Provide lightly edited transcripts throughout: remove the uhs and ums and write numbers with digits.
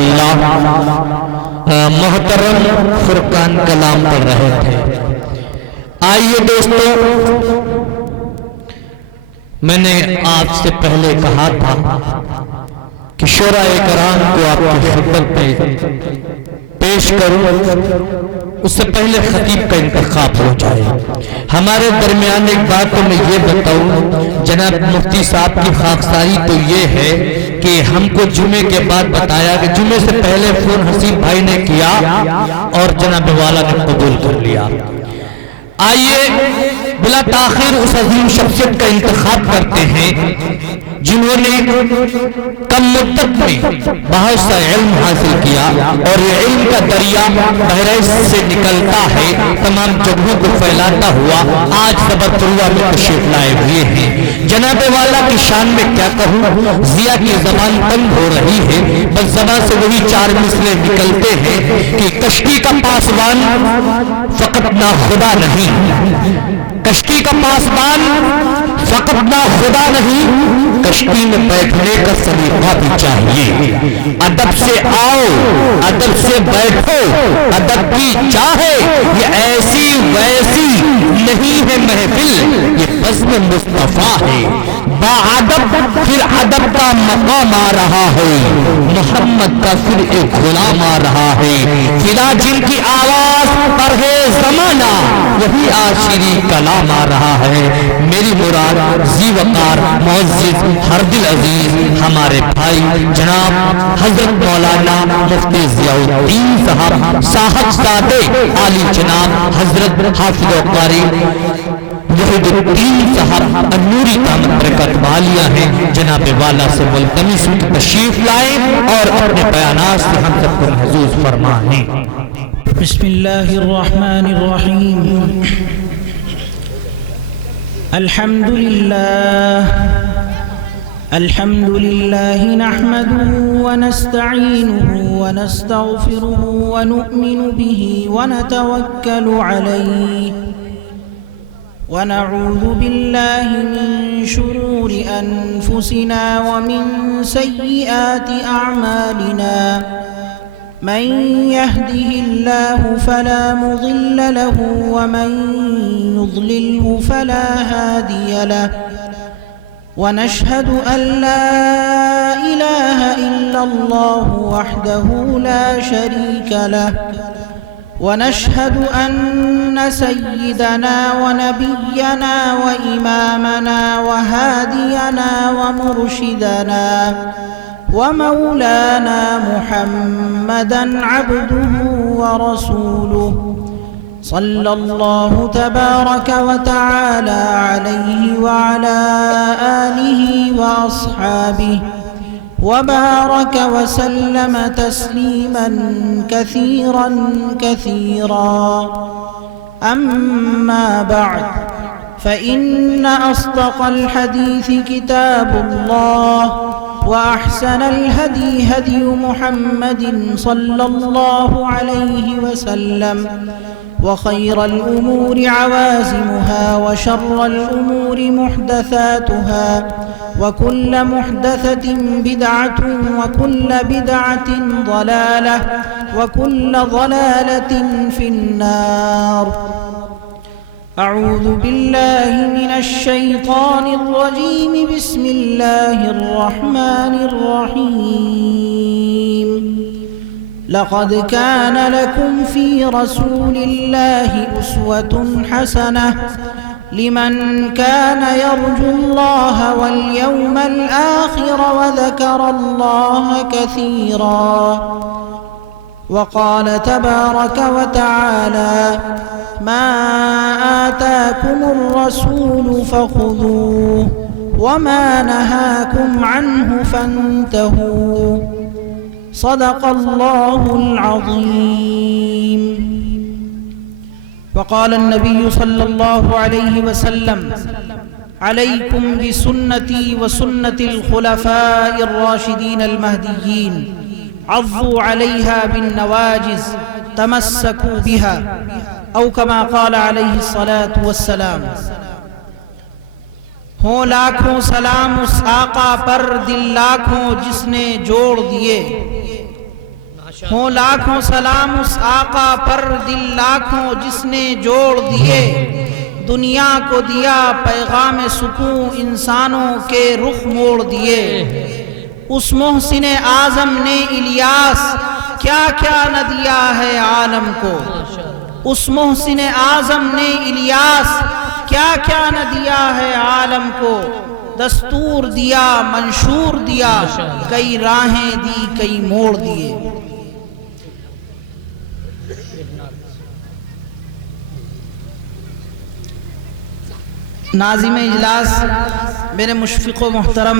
ماشاءاللہ محترم فرقان کلام پڑھ رہے تھے۔ آئیے دوستو، میں نے آپ سے پہلے کہا تھا کہ شورا کرام کو آپ کی خدمت میں پیش کروں، اس سے پہلے خطیب کا انتخاب ہو جائے۔ ہمارے درمیان ایک بات تو میں یہ بتاؤں، جناب مفتی صاحب کی خاکساری تو یہ ہے کہ ہم کو جمعے کے بعد بتایا کہ جمعے سے پہلے فون حسیب بھائی نے کیا اور جناب والا نے قبول کر لیا۔ آئیے بلا تاخیر اس عظیم شخصیت کا انتخاب کرتے ہیں جنہوں نے کم مدت میں بہت سا علم حاصل کیا، اور یہ علم کا دریا بحیرہ سے نکلتا ہے، تمام جگہوں کو پھیلاتا ہوا آج صبر طلوع میں تشریف لائے ہوئے ہیں۔ جناب والا کی شان میں کیا کہوں، ضیاء کی زبان تنگ ہو رہی ہے، بس زبان سے وہی چار مثلیں نکلتے ہیں کہ کشتی کا پاسبان فقط نا خدا نہیں، کشتی کا پاسبان فقط نا خدا نہیں، کشتی میں بیٹھنے کا سلیقہ بھی چاہیے۔ ادب سے آؤ، ادب سے بیٹھو، ادب کی چاہے یہ ایسی ویسی نہیں ہے محفل، یہ بزم مصطفیٰ ہے۔ با ادب پھر ادب کا مقام آ رہا ہے، محمد کا پھر ایک غلام آ رہا ہے۔ فلا جن کی آواز پر ہے زمانہ، وہی آشری کلام آ رہا ہے۔ میری مراد ذی وقار معزز ہر دل عزیز ہمارے بھائی جناب حضرت مولانا مفتی ضیاء الدین صاحب صاحب زادے عالی جناب حضرت حافظ و قاری وحید الدین صاحب النوری دامت برکت والیہ ہیں۔ جناب والا سے ملتمس تشریف لائیں اور اپنے بیانات سے ہم سب کو محظوظ فرمائیں۔ بسم اللہ الرحمن الرحیم۔ الحمد لله نحمده ونستعينه ونستغفره ونؤمن به ونتوكل عليه ونعوذ بالله من شرور أنفسنا ومن سيئات أعمالنا، من يهده الله فلا مضل له ومن يضلله فلا هادي له، ونشهد أن لا إله إلا الله وحده لا شريك له، ونشهد أن سيدنا ونبينا وإمامنا وهادينا ومرشدنا ومولانا محمدًا عبده ورسوله، صلى الله تبارك وتعالى عليه وعلى آله وأصحابه وبارك وسلم تسليما كثيرا كثيرا. أما بعد، فإن أصدق الحديث كتاب الله، وأحسن الهدي هدي محمد صلى الله عليه وسلم، وخير الأمور عوازمها، وشر الأمور محدثاتها، وكل محدثة بدعة، وكل بدعة ضلالة، وكل ضلالة في النار. أعوذ بالله من الشيطان الرجيم. بسم الله الرحمن الرحيم. لقد كان لكم في رسول الله أسوة حسنة لمن كان يرجو الله واليوم الآخر وذكر الله كثيرا. وقال تبارك وتعالى: ما آتاكم الرسول فخذوه وما نهاكم عنه فانتهوا. صدق الله العظيم. وقال النبي صلى الله عليه وسلم: عليكم بسنتي وسنة الخلفاء الراشدين المهديين، عضوا عليها بالنواجذ، تمسكوا بها، او كما قال عليه الصلاة والسلام. ہوں لاکھوں سلام اس آقا پر، دل لاکھوں جس نے جوڑ دیے، ہوں لاکھوں سلام اس آقا پر دل لاکھوں جس نے جوڑ دیے، دنیا کو دیا پیغام سکون انسانوں کے رخ موڑ دیے۔ اس محسن اعظم نے الیاس کیا کیا نہ دیا ہے عالم کو، اس محسن اعظم نے الیاس کیا کیا نہ دیا ہے عالم کو، دستور دیا منشور دیا کئی راہیں دی کئی موڑ دیے۔ ناظم اجلاس میرے مشفق و محترم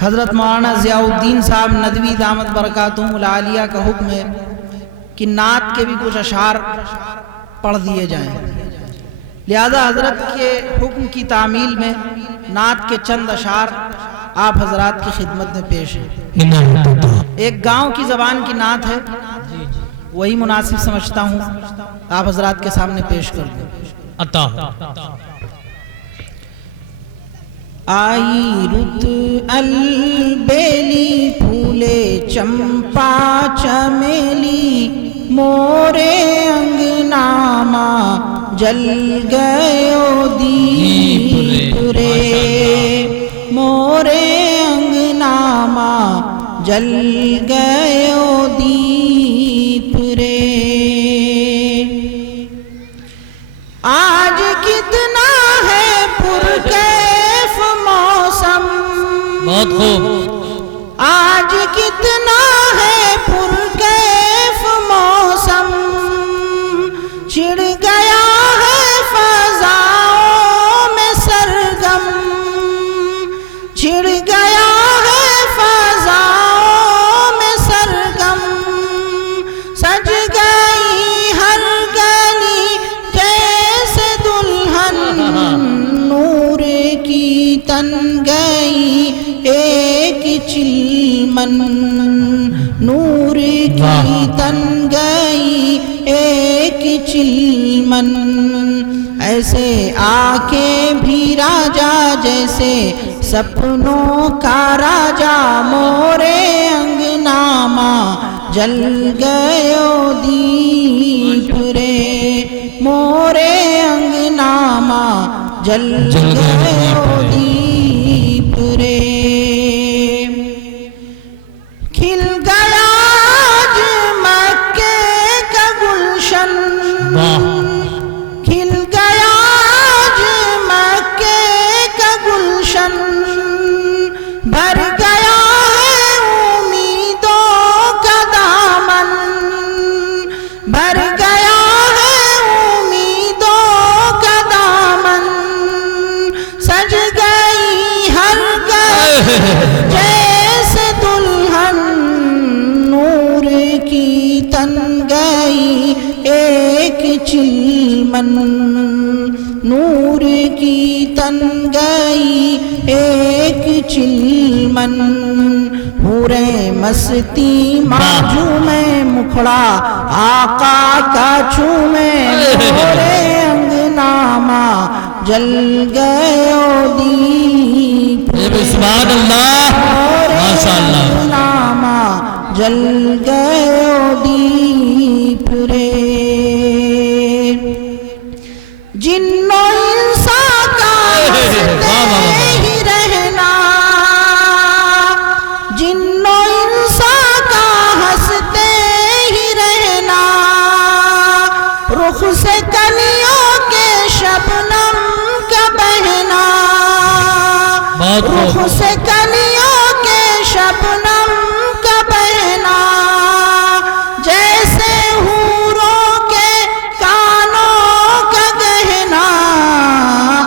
حضرت مولانا ضیاء الدین صاحب ندوی دامت برکاتہم العالیہ کا حکم ہے کہ نعت کے بھی کچھ اشعار پڑھ دیے جائیں، لہذا حضرت کے حکم کی تعمیل میں نعت کے چند اشعار آپ حضرات کی خدمت میں پیش ہیں۔ ایک گاؤں کی زبان کی نعت ہے، وہی مناسب سمجھتا ہوں آپ حضرات کے سامنے پیش کر دوں۔ آئی رت البیلی پھولے چمپا چمیلی، مورے انگناما جل گئے دیپ رے، مورے انگناما جل گئے دیپ رے۔ آج کتنا ہے پرکیف موسم، بہت خوب، آج کتنا ہے پرکیف موسم، چڑ گیا ہے فضاؤں میں سرگم، چڑ گیا ہے فضاؤں میں سرگم، سج گئی ہر گلی جیسے دلہن، نور کی تن گئی ایک چلمن، نور کی تن گئی ایک چلمن، ایسے آکے بھی راجا جیسے سپنوں کا راجا، مورے انگناما جل گئے دیپ رے، مورے انگناما جل گئے دیپ رے۔ کھل گیا آج مکے کا گلشن، کھل گیا آج مکے کا گلشن، بھر گیا ہے امیدوں کا دامن، بھر گیا ہے امیدوں کا دامن، سج گئی ہر گلی جیسے دلہن، نور کی تن گئی ایک چلمن، نور کی تن گئی ایک چلمن، پورے مستی ماجو میں مکھڑا آقا کا چومے، مورے انگناما جل گئے دیپ رے، سبحان اللہ، ماشاءاللہ، انگناما جل گئے دیپ رے۔ جن و انسان کا ہنستے ہی رہنا، جن و انسان کا ہنستے ہی رہنا، رخ سے کلیوں کے شبنم کا بہنا، رخ سے کلیوں کے شبنم کا بہنا، جیسے حوروں کے کانوں کا گہنا،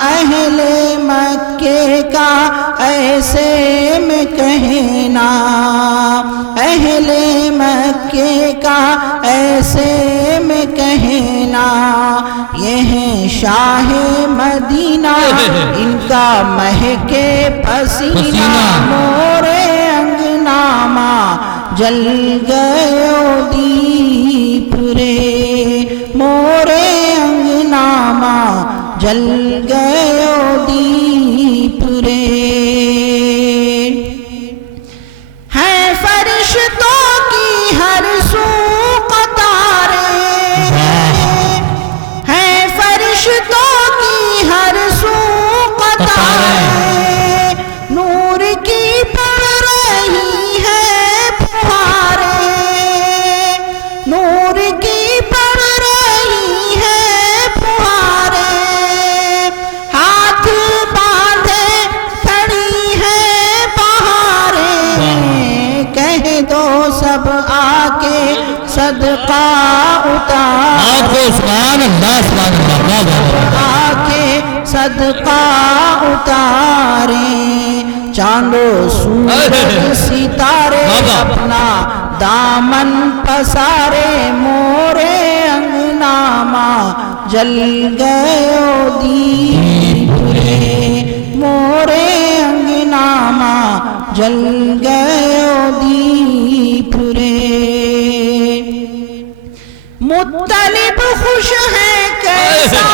اہل مکے کا ایسے میں کہنا، اہل مکے کا ایسے میں کہنا، یہ ہے شاہ مدینہ ان کا مہکے پسینہ، مورے انگناما جل گئے دیپ رے، مورے انگناما جل گئے دیپ رے۔ ہے فرش فرشتوں کی ہر سو قطاریں ہیں، فرشتوں کی ہر سو قطاریں، نور کی پڑ رہی ہے پھواریں، نور کی پڑ رہی ہے پھواریں، ہاتھ باندھے کھڑی ہے بہاریں، کہہ دو سب آ کے صدقہ اتار، سبحان اللہ سبحان اللہ، آ کے صدقہ اتاریں، چاند و سورج ستارے اپنا دامن پسارے، مورے انگنامہ جل گئے دیپ رے، مورے انگنامہ جل گئے دیپ رے، مطلب خوش ہے کیسا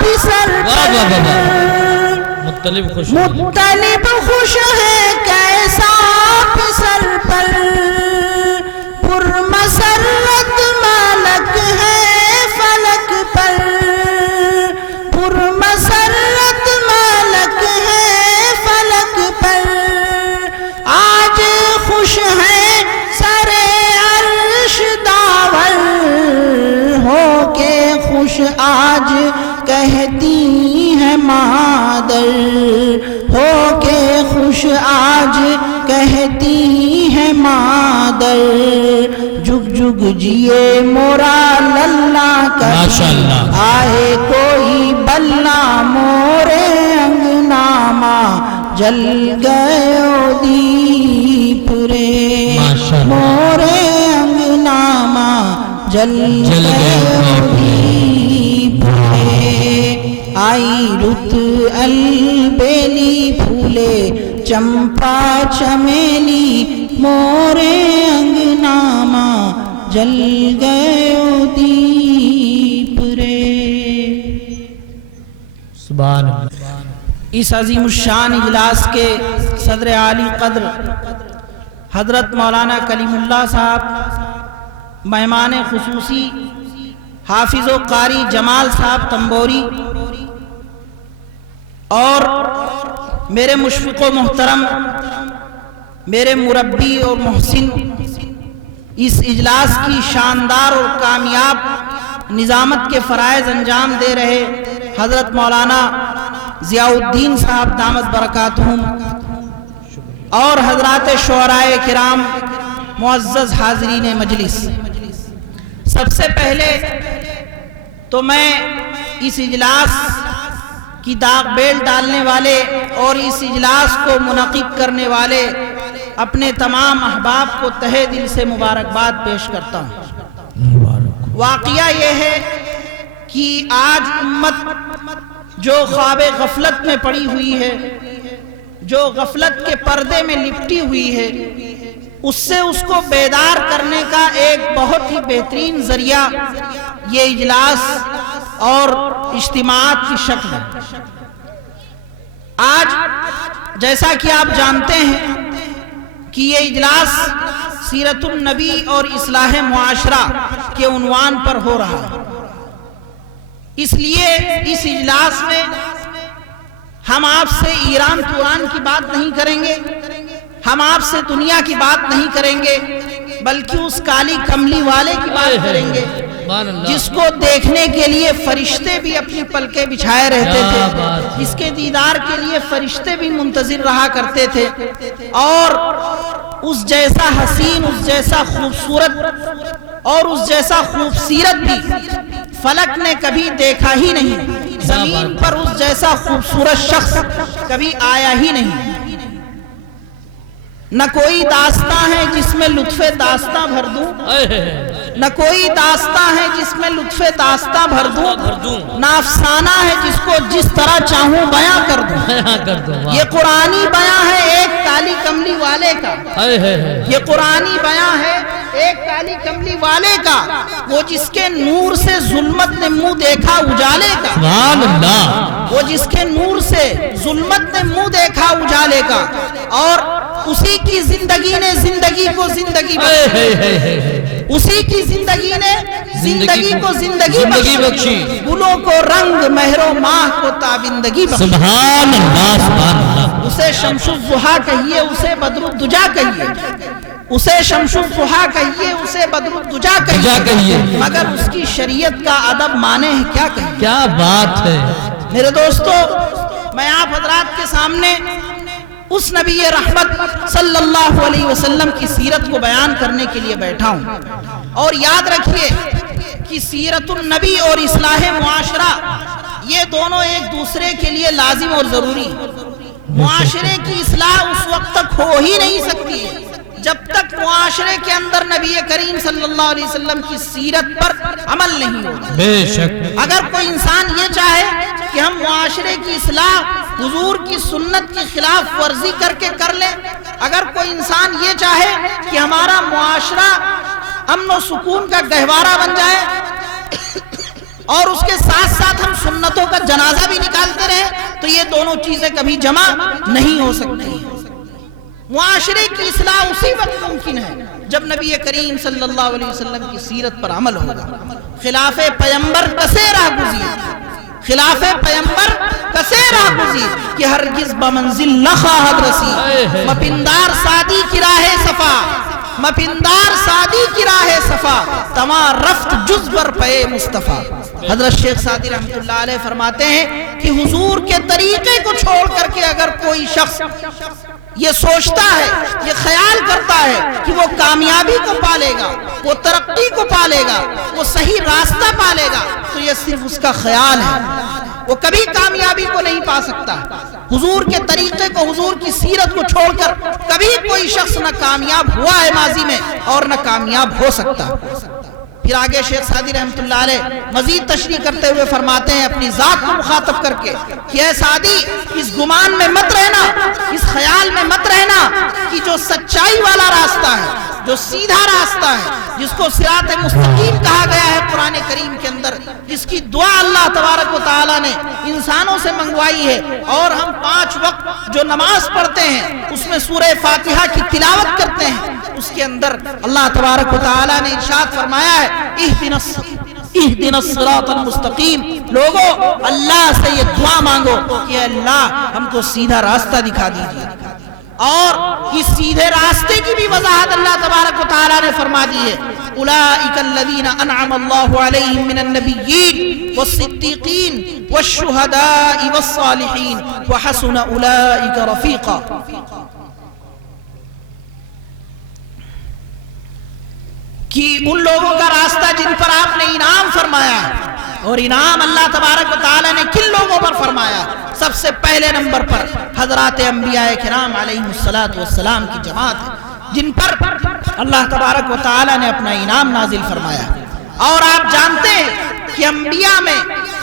پسر پر، مطلب خوش مطلب خوش ہے کیسا پسر پر، پرمسرت ملک ہے فلک پر، پرمسرت ملک ہے فلک پر، آج خوش ہے سر عرش داور، ہو کے خوش آج کہتی ہے مادر، ہو کے خوش آج کہتی ہے مادر، جگ جگ جیے مورا للہ کبھی آئے کوئی بلہ، مورے انگنامہ جل گئے دیپ رے، مورے انگنامہ جل گئے دیپ رے، آئی رت البیلی پھولے چمپا چمیلی، مورے انگنامہ جل گئے دیپ رے۔ سبحان اللہ۔ اس عظیم الشان اجلاس کے صدر عالی قدر حضرت مولانا کلیم اللہ صاحب، مہمان خصوصی حافظ و قاری جمال صاحب تنبوری، اور میرے مشفق و محترم، میرے مربی اور محسن، اس اجلاس کی شاندار اور کامیاب نظامت کے فرائض انجام دے رہے حضرت مولانا ضیاء الدین صاحب دامت برکاتہم، اور حضرات شعراء کرام، معزز حاضرین مجلس، سب سے پہلے تو میں اس اجلاس کی داغ بیل ڈالنے والے اور اس اجلاس کو منعقد کرنے والے اپنے تمام احباب کو تہہ دل سے مبارکباد پیش کرتا ہوں۔ واقعہ یہ ہے کہ آج امت جو خواب غفلت میں پڑی ہوئی ہے، جو غفلت کے پردے میں لپٹی ہوئی ہے، اس سے اس کو بیدار کرنے کا ایک بہت ہی بہترین ذریعہ یہ اجلاس اور اجتماعات کی شکل ہے۔ آج جیسا کہ آپ جانتے ہیں کہ یہ اجلاس سیرت النبی اور اصلاح معاشرہ کے عنوان پر ہو رہا ہے، اس لیے اس اجلاس میں ہم آپ سے ایران قرآن کی بات نہیں کریں گے، ہم آپ سے دنیا کی بات نہیں کریں گے، بلکہ اس کالی کملی والے کی بات کریں گے جس کو دیکھنے کے لیے فرشتے بھی اپنی پلکیں بچھائے رہتے تھے، جس کے دیدار کے لیے فرشتے بھی منتظر رہا کرتے تھے، اور اس جیسا حسین، اس جیسا خوبصورت اور اس جیسا خوبصیرت بھی فلک نے کبھی دیکھا ہی نہیں، زمین پر اس جیسا خوبصورت شخص کبھی آیا ہی نہیں۔ نہ کوئی داستاں ہے جس میں لطف داستاں بھر دوں، نہ کوئی داستاں ہے جس میں لطف داستاں بھر دوں، نہ افسانہ ہے جس کو جس طرح چاہوں بیاں کر دوں۔ یہ قرآنی بیاں ہے ایک کالی کملی والے کا، یہ قرآنی بیاں ہے ایک کالی کملی والے کا، وہ جس کے نور سے ظلمت نے منہ دیکھا اجالے کا، سبحان اللہ، وہ جس کے نور سے ظلمت نے منہ دیکھا اجالے کا، اور اسی کی زندگی نے زندگی کو زندگی بخشی، اسی کی زندگی نے زندگی کو زندگی بخشی، گلوں کو رنگ، مہر و ماہ کو تابندگی بخشی۔ سبحان اللہ سبحان اللہ۔ اسے شمس الضحیٰ کہیے، اسے بدر الدجا کہیے، اسے شمس الضحیٰ کہیے، اسے بدر الدجا کہیے، مگر اس کی شریعت کا ادب مانے ہیں کیا کہیے؟ کیا بات ہے میرے دوستو، میں آپ حضرات کے سامنے اس نبی رحمت صلی اللہ علیہ وسلم کی سیرت کو بیان کرنے کے لیے بیٹھا ہوں، اور یاد رکھیے کہ سیرت النبی اور اصلاح معاشرہ یہ دونوں ایک دوسرے کے لیے لازم اور ضروری ہیں۔ معاشرے کی اصلاح اس وقت تک ہو ہی نہیں سکتی ہے جب تک معاشرے کے اندر نبی کریم صلی اللہ علیہ وسلم کی سیرت پر عمل نہیں ہوگا۔ بے شک اگر کوئی انسان یہ چاہے کہ ہم معاشرے کی اصلاح حضور کی سنت کی خلاف ورزی کر کے کر لیں، اگر کوئی انسان یہ چاہے کہ ہمارا معاشرہ امن و سکون کا گہوارہ بن جائے اور اس کے ساتھ ساتھ ہم سنتوں کا جنازہ بھی نکالتے رہے، تو یہ دونوں چیزیں کبھی جمع نہیں ہو سکتی۔ معاشرے کی اصلاح اسی وقت ممکن ہے جب نبی کریم صلی اللہ علیہ وسلم کی سیرت پر عمل ہوگا۔ خلاف پیمبر کسے راہ گزیر، خلاف پیمبر کسے راہ گزیر کہ ہرگز بمنزل نہ خواہد رسی، مپندار سادی کی راہ صفا، مپندار سادی کی راہ صفا، تمام رفت جز بر پے مصطفیٰ۔ حضرت شیخ سعدی رحمۃ اللہ علیہ فرماتے ہیں کہ حضور کے طریقے کو چھوڑ کر کے اگر کوئی شخص یہ سوچتا ہے، یہ خیال کرتا ہے کہ وہ کامیابی کو پالے گا، وہ ترقی کو پالے گا، وہ صحیح راستہ پالے گا، تو یہ صرف اس کا خیال ہے، وہ کبھی کامیابی کو نہیں پا سکتا۔ حضور کے طریقے کو، حضور کی سیرت کو چھوڑ کر کبھی کوئی شخص نہ کامیاب ہوا ہے ماضی میں اور نہ کامیاب ہو سکتا۔ پھر آگے شیخ سعدی رحمۃ اللہ علیہ مزید تشریح کرتے ہوئے فرماتے ہیں اپنی ذات کو مخاطب کر کے کہ اے سعدی، اس گمان میں مت رہنا، اس خیال میں مت رہنا کہ جو سچائی والا راستہ ہے، جو سیدھا راستہ ہے، جس کو صراط مستقیم کہا گیا ہے قرآن کریم کے اندر، جس کی دعا اللہ تبارک و تعالیٰ نے انسانوں سے منگوائی ہے، اور ہم 5 وقت جو نماز پڑھتے ہیں اس میں سورہ فاتحہ کی تلاوت کرتے ہیں، اس کے اندر اللہ تبارک و تعالیٰ نے ارشاد فرمایا ہے اہدنا الصراط المستقیم، لوگوں اللہ سے یہ دعا مانگو کہ اللہ ہم کو سیدھا راستہ دکھا دیجیے۔ اور اس سیدھے راستے کی بھی وضاحت اللہ تبارک و تعالیٰ نے فرما دی ہے، اولئک الذین انعم اللہ علیہم من النبیین والصدیقین والشہداء والصالحین وحسن اولئک رفیقا۔ کہ ان لوگوں کا راستہ جن پر آپ نے انعام فرمایا، اور انعام اللہ تبارک و تعالیٰ نے کن لوگوں پر فرمایا؟ سب سے پہلے نمبر پر حضرات انبیاء کرام علیہ السلام کی جماعت ہے، جن پر اللہ تبارک و تعالیٰ نے اپنا انعام نازل فرمایا۔ اور آپ جانتے ہیں کہ انبیاء میں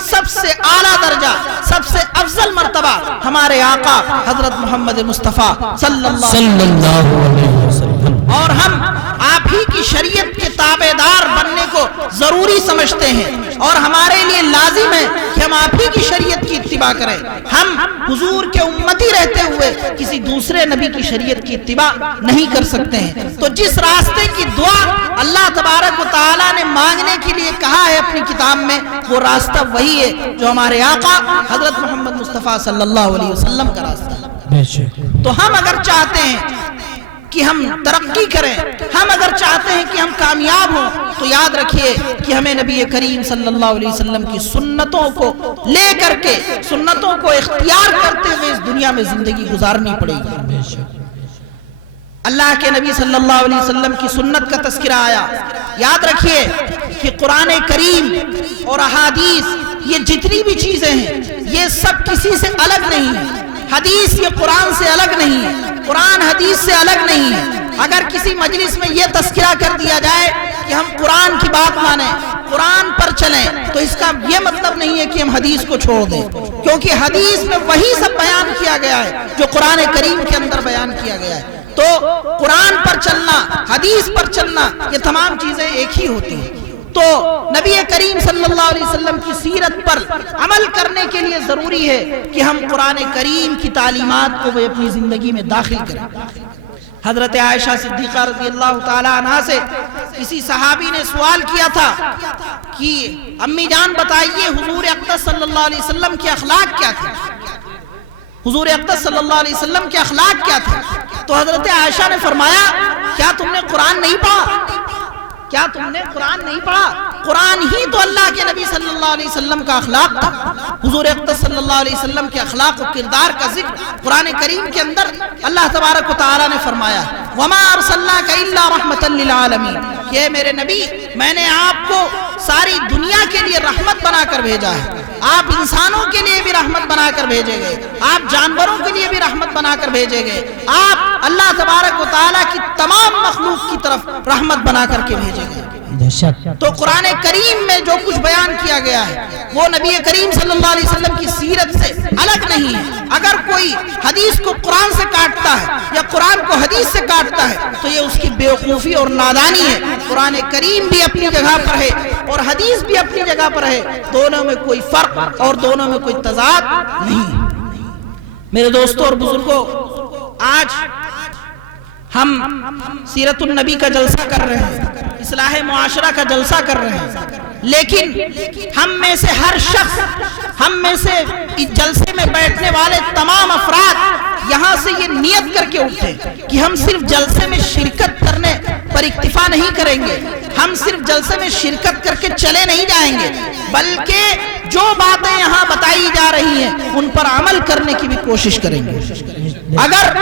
سب سے اعلیٰ درجہ، سب سے افضل مرتبہ ہمارے آقا حضرت محمد مصطفیٰ صلی اللہ علیہ وسلم، اور ہم آپ ہی کی شریعت کے تابع دار بننے کو ضروری سمجھتے ہیں، اور ہمارے لیے لازم ہے کہ ہم آپ ہی کی شریعت کی اتباع کریں۔ ہم حضور کے امتی رہتے ہوئے کسی دوسرے نبی کی شریعت کی اتباع نہیں کر سکتے ہیں۔ تو جس راستے کی دعا اللہ تبارک و تعالیٰ نے مانگنے کے لیے کہا ہے اپنی کتاب میں، وہ راستہ وہی ہے جو ہمارے آقا حضرت محمد مصطفیٰ صلی اللہ علیہ وسلم کا راستہ ہے۔ تو ہم اگر چاہتے ہیں کہ ہم ترقی کریں، ہم اگر چاہتے ہیں کہ ہم کامیاب ہوں، تو یاد رکھیے کہ ہمیں نبی کریم صلی اللہ علیہ وسلم کی سنتوں کو لے کر کے، سنتوں کو اختیار کرتے ہوئے اس دنیا میں زندگی گزارنی پڑے گی۔ اللہ کے نبی صلی اللہ علیہ وسلم کی سنت کا تذکرہ آیا، یاد رکھیے کہ قرآن کریم اور احادیث یہ جتنی بھی چیزیں ہیں یہ سب کسی سے الگ نہیں ہیں۔ حدیث یہ قرآن سے الگ نہیں ہے، قرآن حدیث سے الگ نہیں ہے۔ اگر کسی مجلس میں یہ تذکرہ کر دیا جائے کہ ہم قرآن کی بات مانیں، قرآن پر چلیں، تو اس کا یہ مطلب نہیں ہے کہ ہم حدیث کو چھوڑ دیں، کیونکہ حدیث میں وہی سب بیان کیا گیا ہے جو قرآن کریم کے اندر بیان کیا گیا ہے۔ تو قرآن پر چلنا، حدیث پر چلنا، یہ تمام چیزیں ایک ہی ہوتی ہیں۔ تو نبی کریم صلی اللہ علیہ وسلم کی سیرت پر عمل کرنے کے لیے ضروری ہے کہ ہم قرآن کریم کی تعلیمات کو اپنی زندگی میں داخل کریں۔ حضرت عائشہ صدیقہ رضی اللہ تعالی عنہا سے کسی صحابی نے سوال کیا تھا کہ امی جان بتائیے حضور اقدس صلی اللہ علیہ وسلم کے اخلاق کیا تھے، حضور اقدس صلی اللہ علیہ وسلم کے اخلاق کیا تھے؟ تو حضرت عائشہ نے فرمایا کیا تم نے قرآن نہیں پڑھا؟ کیا تم نے قرآن نہیں پڑھا؟ قرآن ہی تو اللہ کے نبی صلی اللہ علیہ وسلم کا اخلاق تھا۔ حضور اقدس صلی اللہ علیہ وسلم کے اخلاق و کردار کا ذکر قرآن کریم کے اندر اللہ تبارک و تعالی نے فرمایا وَمَا أَرْسَلْنَاكَ إِلَّا رَحْمَةً لِلْعَالَمِينَ کہ میرے نبی میں نے آپ کو ساری دنیا کے لیے رحمت بنا کر بھیجا ہے، آپ انسانوں کے لیے بھی رحمت بنا کر بھیجے گئے، آپ جانوروں کے لیے بھی رحمت بنا کر بھیجے گئے، آپ اللہ تبارک و تعالیٰ کی تمام مخلوق کی طرف رحمت بنا کر کے بھیجے گئے۔ تو قرآن کریم میں جو کچھ بیان کیا گیا ہے وہ نبی کریم صلی اللہ علیہ وسلم کی سیرت سے الگ نہیں ہے۔ اگر کوئی حدیث کو قرآن سے کاٹتا ہے یا قرآن کو حدیث سے کاٹتا ہے تو یہ اس کی بیوقوفی اور نادانی ہے۔ قرآن کریم بھی اپنی جگہ پر ہے اور حدیث بھی اپنی جگہ پر ہے، دونوں میں کوئی فرق اور دونوں میں کوئی تضاد نہیں۔ میرے دوستوں اور بزرگوں، آج ہم سیرت النبی کا جلسہ کر رہے ہیں، اصلاح معاشرہ کا جلسہ کر رہے ہیں، لیکن ہم میں سے ہر شخص، ہم میں سے اس جلسے میں بیٹھنے والے تمام افراد یہاں سے یہ نیت کر کے اٹھے کہ ہم صرف جلسے میں شرکت کرنے پر اکتفا نہیں کریں گے، ہم صرف جلسے میں شرکت کر کے چلے نہیں جائیں گے، بلکہ جو باتیں یہاں بتائی جا رہی ہیں ان پر عمل کرنے کی بھی کوشش کریں گے۔ اگر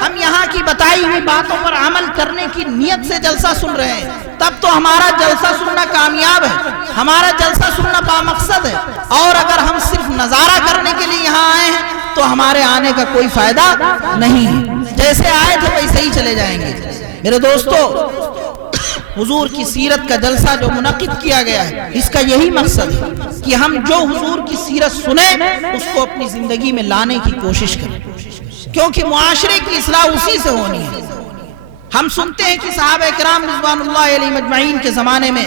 ہم یہاں کی بتائی ہوئی باتوں پر عمل کرنے کی نیت سے جلسہ سن رہے ہیں تب تو ہمارا جلسہ سننا کامیاب ہے، ہمارا جلسہ سننا بامقصد ہے، اور اگر ہم صرف نظارہ کرنے کے لیے یہاں آئے ہیں تو ہمارے آنے کا کوئی فائدہ نہیں ہے، جیسے آئے تھے ویسے ہی چلے جائیں گے۔ میرے دوستو، حضور کی سیرت کا جلسہ جو منعقد کیا گیا ہے اس کا یہی مقصد ہے کہ ہم جو حضور کی سیرت سنیں اس کو اپنی زندگی میں لانے کی کوشش کریں، کیونکہ معاشرے کی اصلاح اسی سے ہونی ہے۔ ہم سنتے ہیں کہ صحابہ کرام رضوان اللہ علیہ مجمعین کے زمانے میں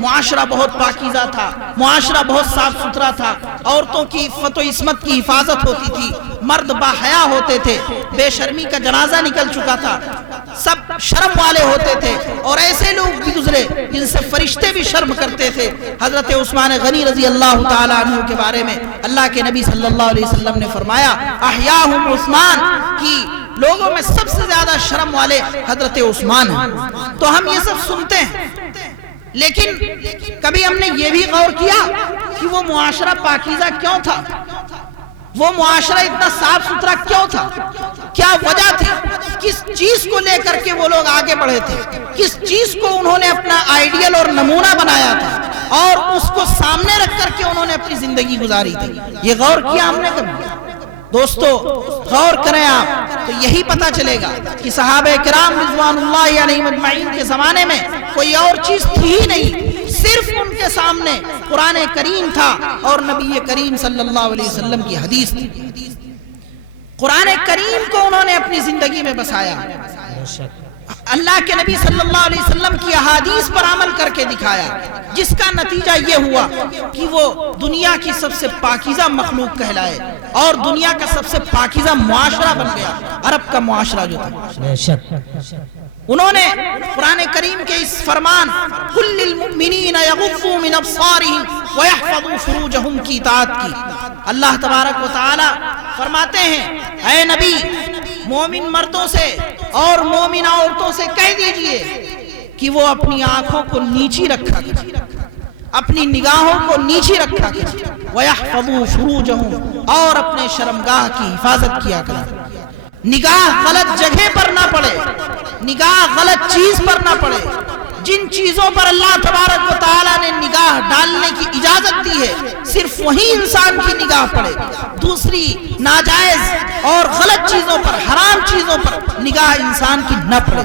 معاشرہ بہت پاکیزہ تھا، معاشرہ بہت صاف ستھرا تھا، عورتوں کی عفت و عصمت کی حفاظت ہوتی تھی، مرد باحیا ہوتے تھے، بے شرمی کا جنازہ نکل چکا تھا، سب شرم والے ہوتے تھے، اور ایسے لوگ بھی گزرے جن سے فرشتے بھی شرم کرتے تھے۔ حضرت عثمان غنی رضی اللہ تعالیٰ عنہ کے بارے میں اللہ کے نبی صلی اللہ علیہ وسلم نے فرمایا احیاہم عثمان، کی لوگوں میں سب سے زیادہ شرم والے حضرت عثمان ہیں۔ تو ہم یہ سب سنتے ہیں، لیکن کبھی ہم نے یہ بھی غور کیا کہ وہ معاشرہ پاکیزہ کیوں تھا؟ وہ معاشرہ اتنا صاف ستھرا کیوں تھا؟ کیا وجہ تھی؟ کس چیز کو لے کر کے وہ لوگ آگے بڑھے تھے؟ کس چیز کو انہوں نے اپنا آئیڈیل اور نمونہ بنایا تھا اور اس کو سامنے رکھ کر کے انہوں نے اپنی زندگی گزاری تھی؟ یہ غور کیا ہم نے کبھی؟ دوستو غور کریں آپ تو یہی پتہ چلے گا کہ صحابہ کرام رضوان اللہ علیہ مجمعین کے زمانے میں کوئی اور چیز تھی ہی نہیں، صرف ان کے سامنے قرآن کریم تھا اور نبی کریم صلی اللہ علیہ وسلم کی حدیث تھی۔ قرآن کریم کو انہوں نے اپنی زندگی میں بسایا، اللہ کے نبی صلی اللہ علیہ وسلم کی احادیث پر عمل کر کے دکھایا، جس کا نتیجہ یہ ہوا کہ وہ دنیا کی سب سے پاکیزہ مخلوق کہلائے اور دنیا کا سب سے پاکیزہ معاشرہ بن گیا، عرب کا معاشرہ جو تھا۔ انہوں نے قرآن کریم کے اس فرمان قُلْ لِلْمُؤْمِنِينَ يَغُضُّوا مِنْ أَبْصَارِهِمْ وَيَحْفَظُوا فُرُوجَهُمْ کی اطاعت کی۔ اللہ تبارک و تعالی فرماتے ہیں اے نبی، مومن مردوں سے اور مومن عورتوں سے کہہ دیجئے کہ وہ اپنی آنکھوں کو نیچی رکھا کریں، اپنی نگاہوں کو نیچی رکھا کریں، وَيَحْفَظُوا فُرُوجَهُمْ اور اپنے شرمگاہ کی حفاظت کیا کریں۔ نگاہ غلط جگہ پر نہ پڑے، نگاہ غلط چیز پر نہ پڑے۔ جن چیزوں پر اللہ تبارک و تعالیٰ نے نگاہ ڈالنے کی اجازت دی ہے صرف وہی انسان کی نگاہ پڑے، دوسری ناجائز اور غلط چیزوں پر، حرام چیزوں پر نگاہ انسان کی نہ پڑے۔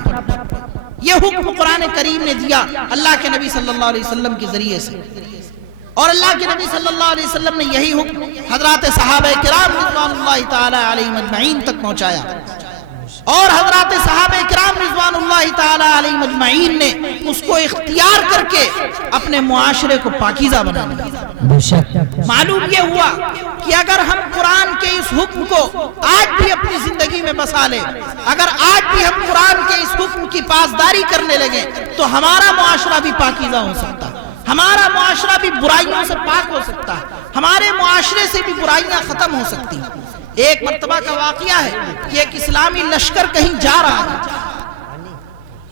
یہ حکم قرآن کریم نے دیا اللہ کے نبی صلی اللہ علیہ وسلم کے ذریعے سے، اور اللہ کے نبی صلی اللہ علیہ وسلم نے یہی حکم حضرات صحابہ کرام رضوان اللہ تعالی علیہ مجمعین تک پہنچایا، اور حضرات صحابہ کرام رضوان اللہ تعالی علیہ مجمعین نے اس کو اختیار کر کے اپنے معاشرے کو پاکیزہ بنانا. معلوم یہ ہوا کہ اگر ہم قرآن کے اس حکم کو آج بھی اپنی زندگی میں بسا لیں، اگر آج بھی ہم قرآن کے اس حکم کی پاسداری کرنے لگے تو ہمارا معاشرہ بھی پاکیزہ ہو سکتا ہے، ہمارا معاشرہ بھی برائیوں سے پاک ہو سکتا ہے، ہمارے معاشرے سے بھی برائیاں ختم ہو سکتی ہیں. ایک مرتبہ کا واقعہ ہے کہ ایک اسلامی لشکر کہیں جا رہا تھا،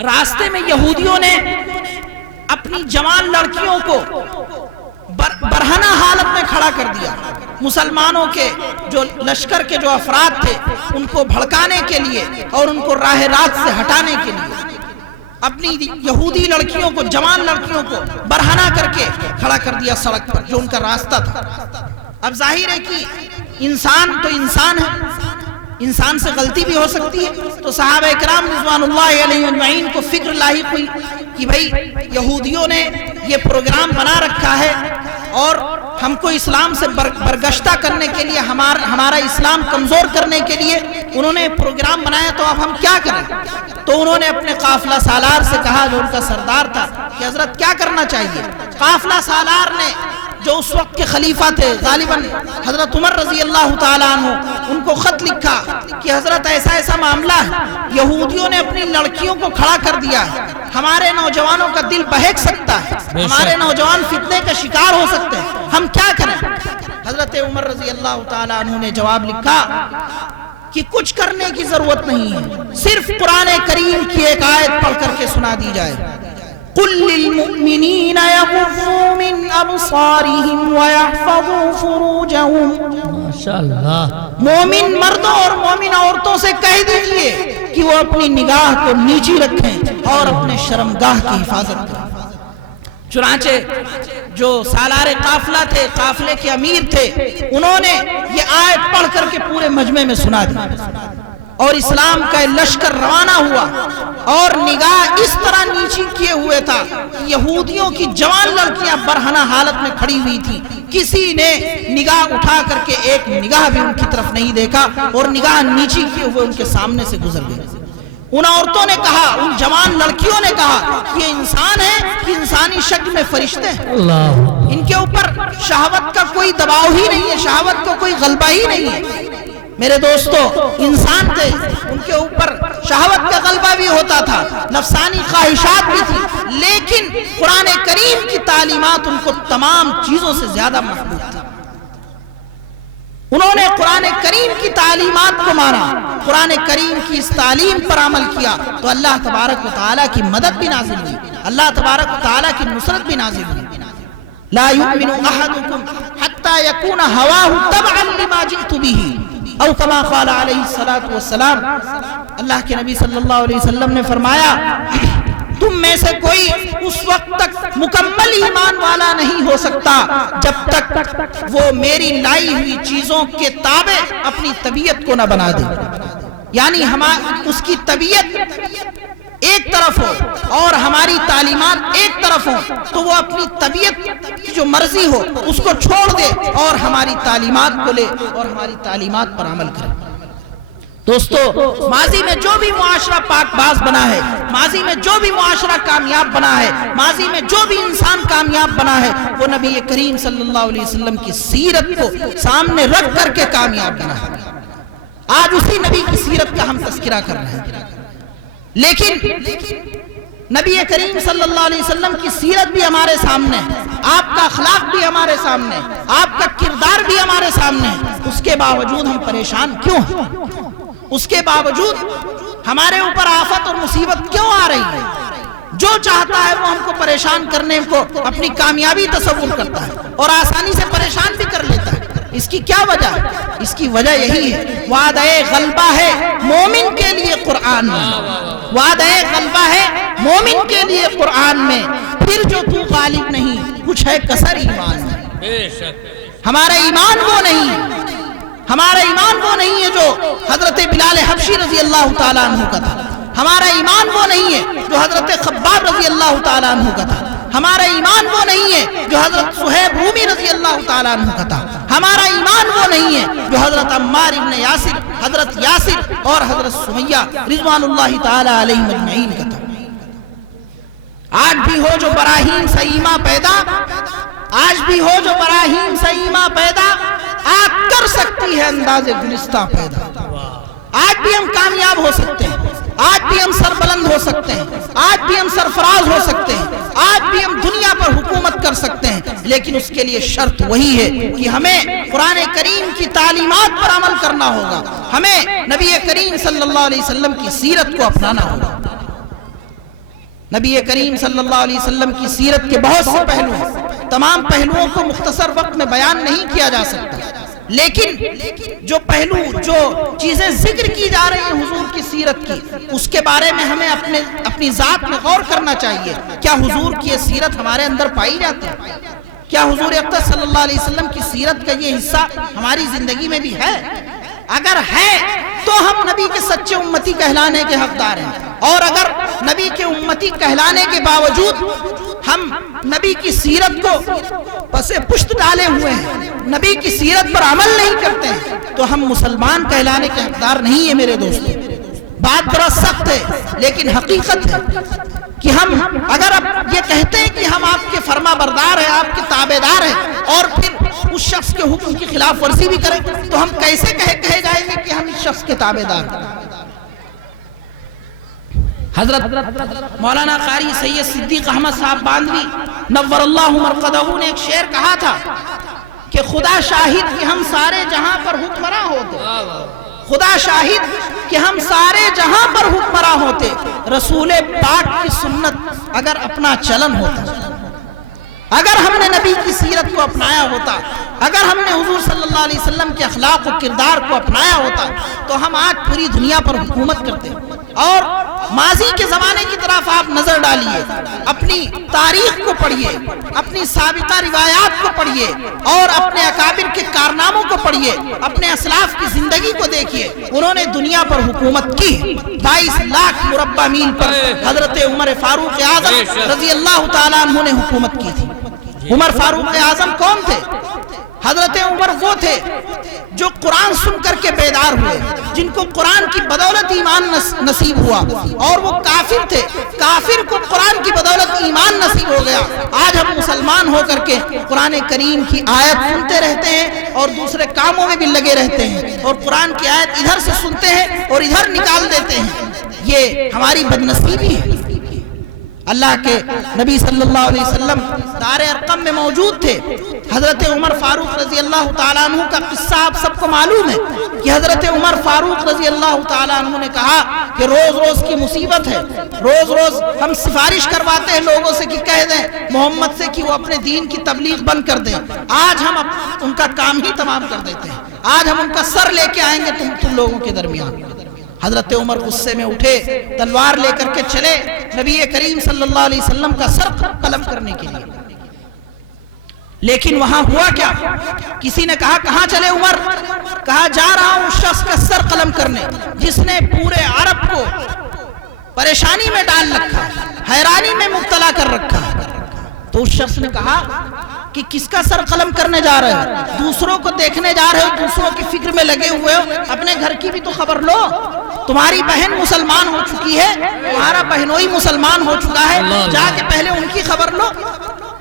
راستے میں یہودیوں نے اپنی جوان لڑکیوں کو برہنہ حالت میں کھڑا کر دیا. مسلمانوں کے جو لشکر کے جو افراد تھے ان کو بھڑکانے کے لیے اور ان کو راہ راست سے ہٹانے کے لیے اپنی یہودی لڑکیوں کو، جوان لڑکیوں کو برہنہ کر کے کھڑا کر دیا سڑک پر جو ان کا راستہ تھا. اب ظاہر ہے کہ انسان تو انسان ہے، انسان سے غلطی بھی ہو سکتی ہے. تو صحابہ کرام رضوان اللہ علیہ اجمعین کو فکر لاحق ہوئی کہ بھئی یہودیوں نے یہ پروگرام بنا رکھا ہے اور ہم کو اسلام سے برگشتہ کرنے کے لیے، ہمارا اسلام کمزور کرنے کے لیے انہوں نے پروگرام بنایا، تو اب ہم کیا کریں؟ تو انہوں نے اپنے قافلہ سالار سے کہا جو ان کا سردار تھا کہ حضرت کیا کرنا چاہیے؟ قافلہ سالار نے جو اس وقت کے خلیفہ تھے غالباً حضرت عمر رضی اللہ تعالیٰ عنہ، ان کو خط لکھا کہ حضرت ایسا ایسا معاملہ ہے، یہودیوں نے اپنی لڑکیوں کو کھڑا کر دیا ہے، ہمارے نوجوانوں کا دل بہک سکتا ہے، ہمارے نوجوان فتنے کا شکار ہو سکتے ہیں، ہم کیا کریں؟ حضرت عمر رضی اللہ تعالیٰ عنہ نے جواب لکھا کہ کچھ کرنے کی ضرورت نہیں ہے، صرف قرآن کریم کی ایک آیت پڑھ کر کے سنا دی جائے. قُلْ لِلْمُؤْمِنِينَ يَغُضُّوا مِنْ أَبْصَارِهِمْ وَيَحْفَظُوا فُرُوجَهُمْ. ماشاءاللہ. مومن مردوں اور مومن عورتوں سے کہہ دیجئے کہ وہ اپنی نگاہ کو نیچی رکھیں اور اپنے شرمگاہ کی حفاظت کریں. چنانچہ جو سالار قافلہ تھے، قافلے کے امیر تھے، انہوں نے یہ آیت پڑھ کر کے پورے مجمع میں سنا دی اور اسلام کا لشکر روانہ ہوا اور نگاہ اس طرح نیچی کیے ہوئے تھا کہ یہودیوں کی جوان لڑکیاں برہنہ حالت میں کھڑی ہوئی تھی، کسی نے نگاہ اٹھا کر کے ایک نگاہ بھی ان کی طرف نہیں دیکھا اور نگاہ نیچی کیے ہوئے ان کے سامنے سے گزر گئے. ان عورتوں نے کہا، ان جوان لڑکیوں نے کہا کہ یہ انسان ہے کہ انسانی شکل میں فرشتے ہیں، ان کے اوپر شہوت کا کوئی دباؤ ہی نہیں ہے، شہوت کا کوئی غلبہ ہی نہیں ہے. میرے دوستو، انسان تھے، ان کے اوپر شہوت کا غلبہ بھی ہوتا تھا، نفسانی خواہشات بھی تھی، لیکن قرآن کریم کی تعلیمات ان کو تمام چیزوں سے زیادہ محبوب تھی. انہوں نے قرآن کریم کی تعلیمات کو مانا، قرآن کریم کی اس تعلیم پر عمل کیا تو اللہ تبارک و تعالیٰ کی مدد بھی نازل ہوئی، اللہ تبارک و تعالیٰ کی نصرت بھی نازل ہوئی. لا يؤمن احدكم حتى يكون هواه تبعا لما جئت به او كما قال علیہ الصلوۃ والسلام. اللہ کے نبی صلی اللہ علیہ وسلم نے فرمایا تم میں سے کوئی اس وقت تک مکمل ایمان والا نہیں ہو سکتا جب تک وہ میری لائی ہوئی چیزوں کے تابع اپنی طبیعت کو نہ بنا دے. یعنی اس کی طبیعت ایک طرف ہو اور ہماری تعلیمات ایک طرف ہو تو وہ اپنی طبیعت کی جو مرضی ہو اس کو چھوڑ دے اور ہماری تعلیمات کو لے اور ہماری تعلیمات پر عمل کرے. دوستو، ماضی میں جو بھی معاشرہ پاک باز بنا ہے، ماضی میں جو بھی معاشرہ کامیاب بنا ہے، ماضی میں جو بھی انسان کامیاب بنا ہے، وہ نبی کریم صلی اللہ علیہ وسلم کی سیرت کو سامنے رکھ کر کے کامیاب بنا ہے. آج اسی نبی کی سیرت کا ہم تذکرہ کر رہے ہیں، لیکن نبی کریم صلی اللہ علیہ وسلم کی سیرت بھی ہمارے سامنے ہے، آپ کا اخلاق بھی ہمارے سامنے ہے، آپ کا کردار بھی ہمارے سامنے ہے. اس کے باوجود ہم پریشان کیوں ہیں؟ اس کے باوجود ہمارے اوپر آفت اور مصیبت کیوں آ رہی ہے؟ جو چاہتا ہے وہ ہم کو پریشان کرنے کو اپنی کامیابی تصور کرتا ہے اور آسانی سے پریشان بھی کر لیتا ہے. اس کی کیا وجہ ہے؟ اس کی وجہ یہی ہے، وعدہ غلبہ ہے مومن کے لیے قرآن میں، وعدہ غلبہ ہے مومن کے لیے قرآن میں. پھر جو تو غالب نہیں، کچھ ہے کسر ایمان میں. ہمارا ایمان وہ نہیں، ہمارا ایمان وہ نہیں ہے جو حضرت بلال حبشی رضی اللہ تعالیٰ عنہ کا تھا. ہمارا ایمان وہ نہیں ہے جو حضرت خباب رضی اللہ تعالیٰ عنہ کا تھا. ہمارا ایمان وہ نہیں ہے جو حضرت صہیب رومی رضی اللہ تعالیٰ عنہ کا تھا. ہمارا ایمان وہ نہیں ہے جو حضرت عمار ابن یاسر، حضرت یاسر اور حضرت سمیہ رضوان اللہ تعالیٰ علیہ مجمعین کا تھا. آج بھی ہو جو براہیم سے ایماں پیدا، آج بھی ہو جو براہیم سے ایماں پیدا، آگ کر سکتی ہے انداز گلستہ پیدا۔ آج بھی ہم کامیاب ہو سکتے ہیں، آج بھی ہم سربلند ہو سکتے ہیں، آج بھی ہم سرفراز ہو سکتے ہیں، آج بھی ہم دنیا پر حکومت کر سکتے ہیں، لیکن اس کے لیے شرط وہی ہے کہ ہمیں قرآن کریم کی تعلیمات پر عمل کرنا ہوگا، ہمیں نبی کریم صلی اللہ علیہ وسلم کی سیرت کو اپنانا ہوگا۔ نبی کریم صلی اللہ علیہ وسلم کی سیرت کے بہت سے پہلو ہیں، تمام پہلوؤں کو مختصر وقت میں بیان نہیں کیا جا سکتا، لیکن جو پہلو، جو چیزیں ذکر کی جا رہی ہیں حضور کی سیرت کی، اس کے بارے میں ہمیں اپنی ذات میں غور کرنا چاہیے۔ کیا حضور کی یہ سیرت ہمارے اندر پائی جاتی ہے؟ کیا حضور اقدس صلی اللہ علیہ وسلم کی سیرت کا یہ حصہ ہماری زندگی میں بھی ہے؟ اگر ہے تو ہم نبی کے سچے امتی کہلانے کے حقدار ہیں، اور اگر نبی کے امتی کہلانے کے باوجود ہم نبی کی سیرت کو پس پشت ڈالے ہوئے ہیں، نبی کی سیرت پر عمل نہیں کرتے ہیں، تو ہم مسلمان کہلانے کے حقدار نہیں ہیں میرے دوستو۔ بات بڑا سخت ہے لیکن حقیقت ہے کہ ہم اگر اب یہ کہتے ہیں کہ ہم آپ کے فرما بردار ہیں، آپ کے تابعدار ہیں، اور پھر اس شخص کے حکم کی خلاف ورزی بھی کریں، تو ہم کیسے کہے جائیں گے کہ ہم اس شخص کے تابعدار ہیں؟ حضرت مولانا قاری سید صدیق احمد صاحب باندھوی نور اللہ مرقدہ نے ایک شعر کہا تھا کہ خدا شاہد کہ ہم سارے جہاں پر حکمراں ہوتے، خدا شاہد کہ ہم سارے جہاں پر حکمراں ہوتے، رسول پاک کی سنت اگر اپنا چلن ہوتا، اگر ہم نے نبی کی سیرت کو اپنایا ہوتا، اگر ہم نے حضور صلی اللہ علیہ وسلم کے اخلاق و کردار کو اپنایا ہوتا، تو ہم آج پوری دنیا پر حکومت کرتے۔ اور ماضی کے زمانے کی طرف آپ نظر ڈالیے، اپنی تاریخ کو پڑھیے، اپنی سابقہ روایات کو پڑھیے، اور اپنے اکابر کے کارناموں کو پڑھیے، اپنے اسلاف کی زندگی کو دیکھیے۔ انہوں نے دنیا پر حکومت کی، 22 لاکھ مربع میل پر حضرت عمر فاروق اعظم رضی اللہ تعالیٰ عنہ نے حکومت کی تھی۔ عمر فاروق اعظم کون تھے؟ حضرت عمر وہ تھے جو قرآن سن کر کے بیدار ہوئے، جن کو قرآن کی بدولت ایمان نصیب ہوا، اور وہ کافر تھے، کافر کو قرآن کی بدولت ایمان نصیب ہو گیا۔ آج ہم مسلمان ہو کر کے قرآن کریم کی آیت سنتے رہتے ہیں اور دوسرے کاموں میں بھی لگے رہتے ہیں، اور قرآن کی آیت ادھر سے سنتے ہیں اور ادھر نکال دیتے ہیں۔ یہ ہماری بدنصیبی ہے۔ اللہ کے نبی صلی اللہ علیہ وسلم دار ارقم میں موجود تھے۔ حضرت عمر فاروق رضی اللہ تعالیٰ عنہ کا قصہ آپ سب کو معلوم ہے کہ حضرت عمر فاروق رضی اللہ تعالیٰ عنہ نے کہا کہ روز روز کی مصیبت ہے، روز روز ہم سفارش کرواتے ہیں لوگوں سے کہ کہہ دیں محمد سے کہ وہ اپنے دین کی تبلیغ بند کر دیں، آج ہم ان کا کام ہی تمام کر دیتے ہیں، آج ہم ان کا سر لے کے آئیں گے تم لوگوں کے درمیان۔ حضرت عمر غصے میں اٹھے، تلوار لے کر کے چلے نبی کریم صلی اللہ علیہ وسلم کا سر قلم کرنے کے لیے۔ لیکن وہاں ہوا کیا؟ کسی نے کہا کہاں چلے عمر؟ کہا جا رہا ہوں اس شخص کا سر قلم کرنے جس نے پورے عرب کو پریشانی میں ڈال رکھا، حیرانی میں مبتلا کر رکھا۔ تو اس شخص نے کہا کہ کس کا سر قلم کرنے جا رہے ہو؟ دوسروں کو دیکھنے جا رہے ہو، دوسروں کی فکر میں لگے ہوئے ہو، اپنے گھر کی بھی تو خبر لو۔ تمہاری بہن مسلمان ہو چکی ہے، تمہارا بہنوئی مسلمان ہو چکا ہے، جا کے پہلے ان کی خبر لو۔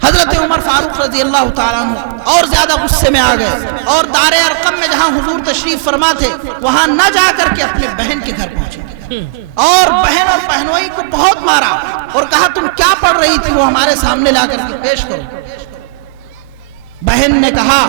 حضرت عمر فاروق رضی اللہ تعالیٰ عنہ اور زیادہ غصے میں آ گئے، اور دار ارقم میں جہاں حضور تشریف فرما تھے وہاں نہ جا کر کے اپنے بہن کے گھر پہنچے، اور بہن اور بہنوئی کو بہت مارا اور کہا تم کیا پڑھ رہی تھی وہ ہمارے سامنے لا کر کے پیش کرو۔ بہن نے کہا،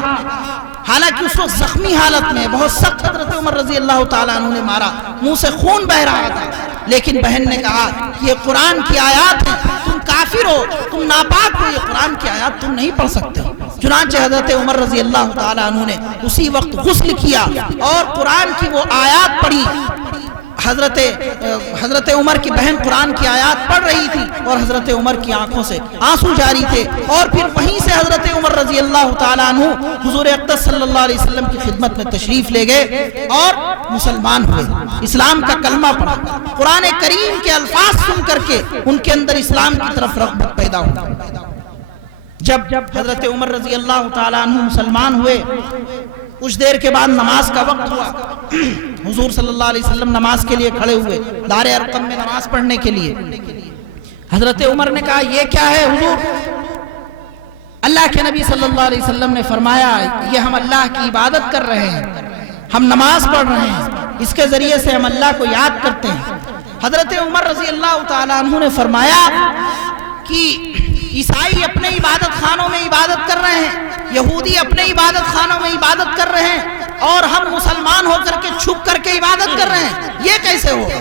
حالانکہ اس وقت زخمی حالت میں بہت سخت حضرت عمر رضی اللہ تعالیٰ عنہ نے مارا، منہ سے خون بہ رہا تھا، لیکن بہن نے کہا کہ یہ قرآن کی آیات ہیں، تم کافر ہو، تم ناپاک ہو، یہ قرآن کی آیات تم نہیں پڑھ سکتے۔ چنانچہ حضرت عمر رضی اللہ تعالیٰ عنہ نے اسی وقت غسل کیا اور قرآن کی وہ آیات پڑھی۔ حضرت عمر کی بہن قرآن کی آیات پڑھ رہی تھی اور حضرت عمر کی آنکھوں سے آنسو جاری تھے، اور پھر وہیں سے حضرت عمر رضی اللہ تعالیٰ عنہ حضور اقدس صلی اللہ علیہ وسلم کی خدمت میں تشریف لے گئے اور مسلمان ہوئے، اسلام کا کلمہ پڑھا، قرآن کریم کے الفاظ سن کر کے ان کے اندر اسلام کی طرف رغبت پیدا ہوئی۔ جب حضرت عمر رضی اللہ تعالیٰ عنہ مسلمان ہوئے، کچھ دیر کے بعد نماز کا وقت ہوا، حضور صلی اللہ علیہ وسلم نماز کے لیے کھڑے ہوئے دار ارقم میں نماز پڑھنے کے لیے۔ حضرت عمر نے کہا یہ کیا ہے حضور؟ اللہ کے نبی صلی اللہ علیہ وسلم نے فرمایا یہ ہم اللہ کی عبادت کر رہے ہیں، ہم نماز پڑھ رہے ہیں، اس کے ذریعے سے ہم اللہ کو یاد کرتے ہیں۔ حضرت عمر رضی اللہ تعالیٰ عنہ نے فرمایا کہ عیسائی اپنے عبادت خانوں میں عبادت کر رہے ہیں، یہودی اپنے عبادت خانوں میں عبادت کر رہے ہیں، اور ہم مسلمان ہو کر کے چھپ کر کے عبادت کر رہے ہیں، یہ کیسے ہوگا؟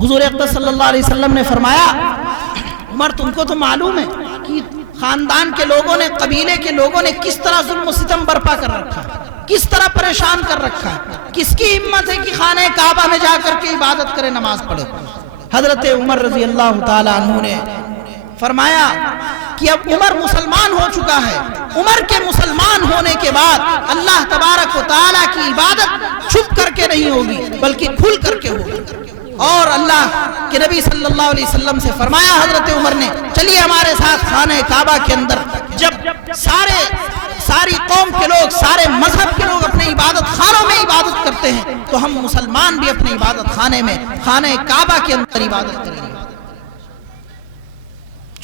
حضور اقدس صلی اللہ علیہ وسلم نے فرمایا عمر تم کو تو معلوم ہے کہ خاندان کے لوگوں نے، قبیلے کے لوگوں نے کس طرح ظلم و ستم برپا کر رکھا، کس طرح پریشان کر رکھا، کس کی ہمت ہے کہ خانہ کعبہ میں جا کر کے عبادت کرے، نماز پڑھے؟ حضرت عمر رضی اللہ تعالیٰ عنہ نے فرمایا کہ اب عمر مسلمان ہو چکا ہے، عمر کے مسلمان ہونے کے بعد اللہ تبارک و تعالیٰ کی عبادت چھپ کر کے نہیں ہوگی بلکہ کھل کر کے ہوگی۔ اور اللہ کے نبی صلی اللہ علیہ وسلم سے فرمایا حضرت عمر نے چلیے ہمارے ساتھ خانہ کعبہ کے اندر، جب ساری قوم کے لوگ، سارے مذہب کے لوگ اپنے عبادت خانوں میں عبادت کرتے ہیں تو ہم مسلمان بھی اپنے عبادت خانے میں، خانہ کعبہ کے اندر عبادت کریں گے۔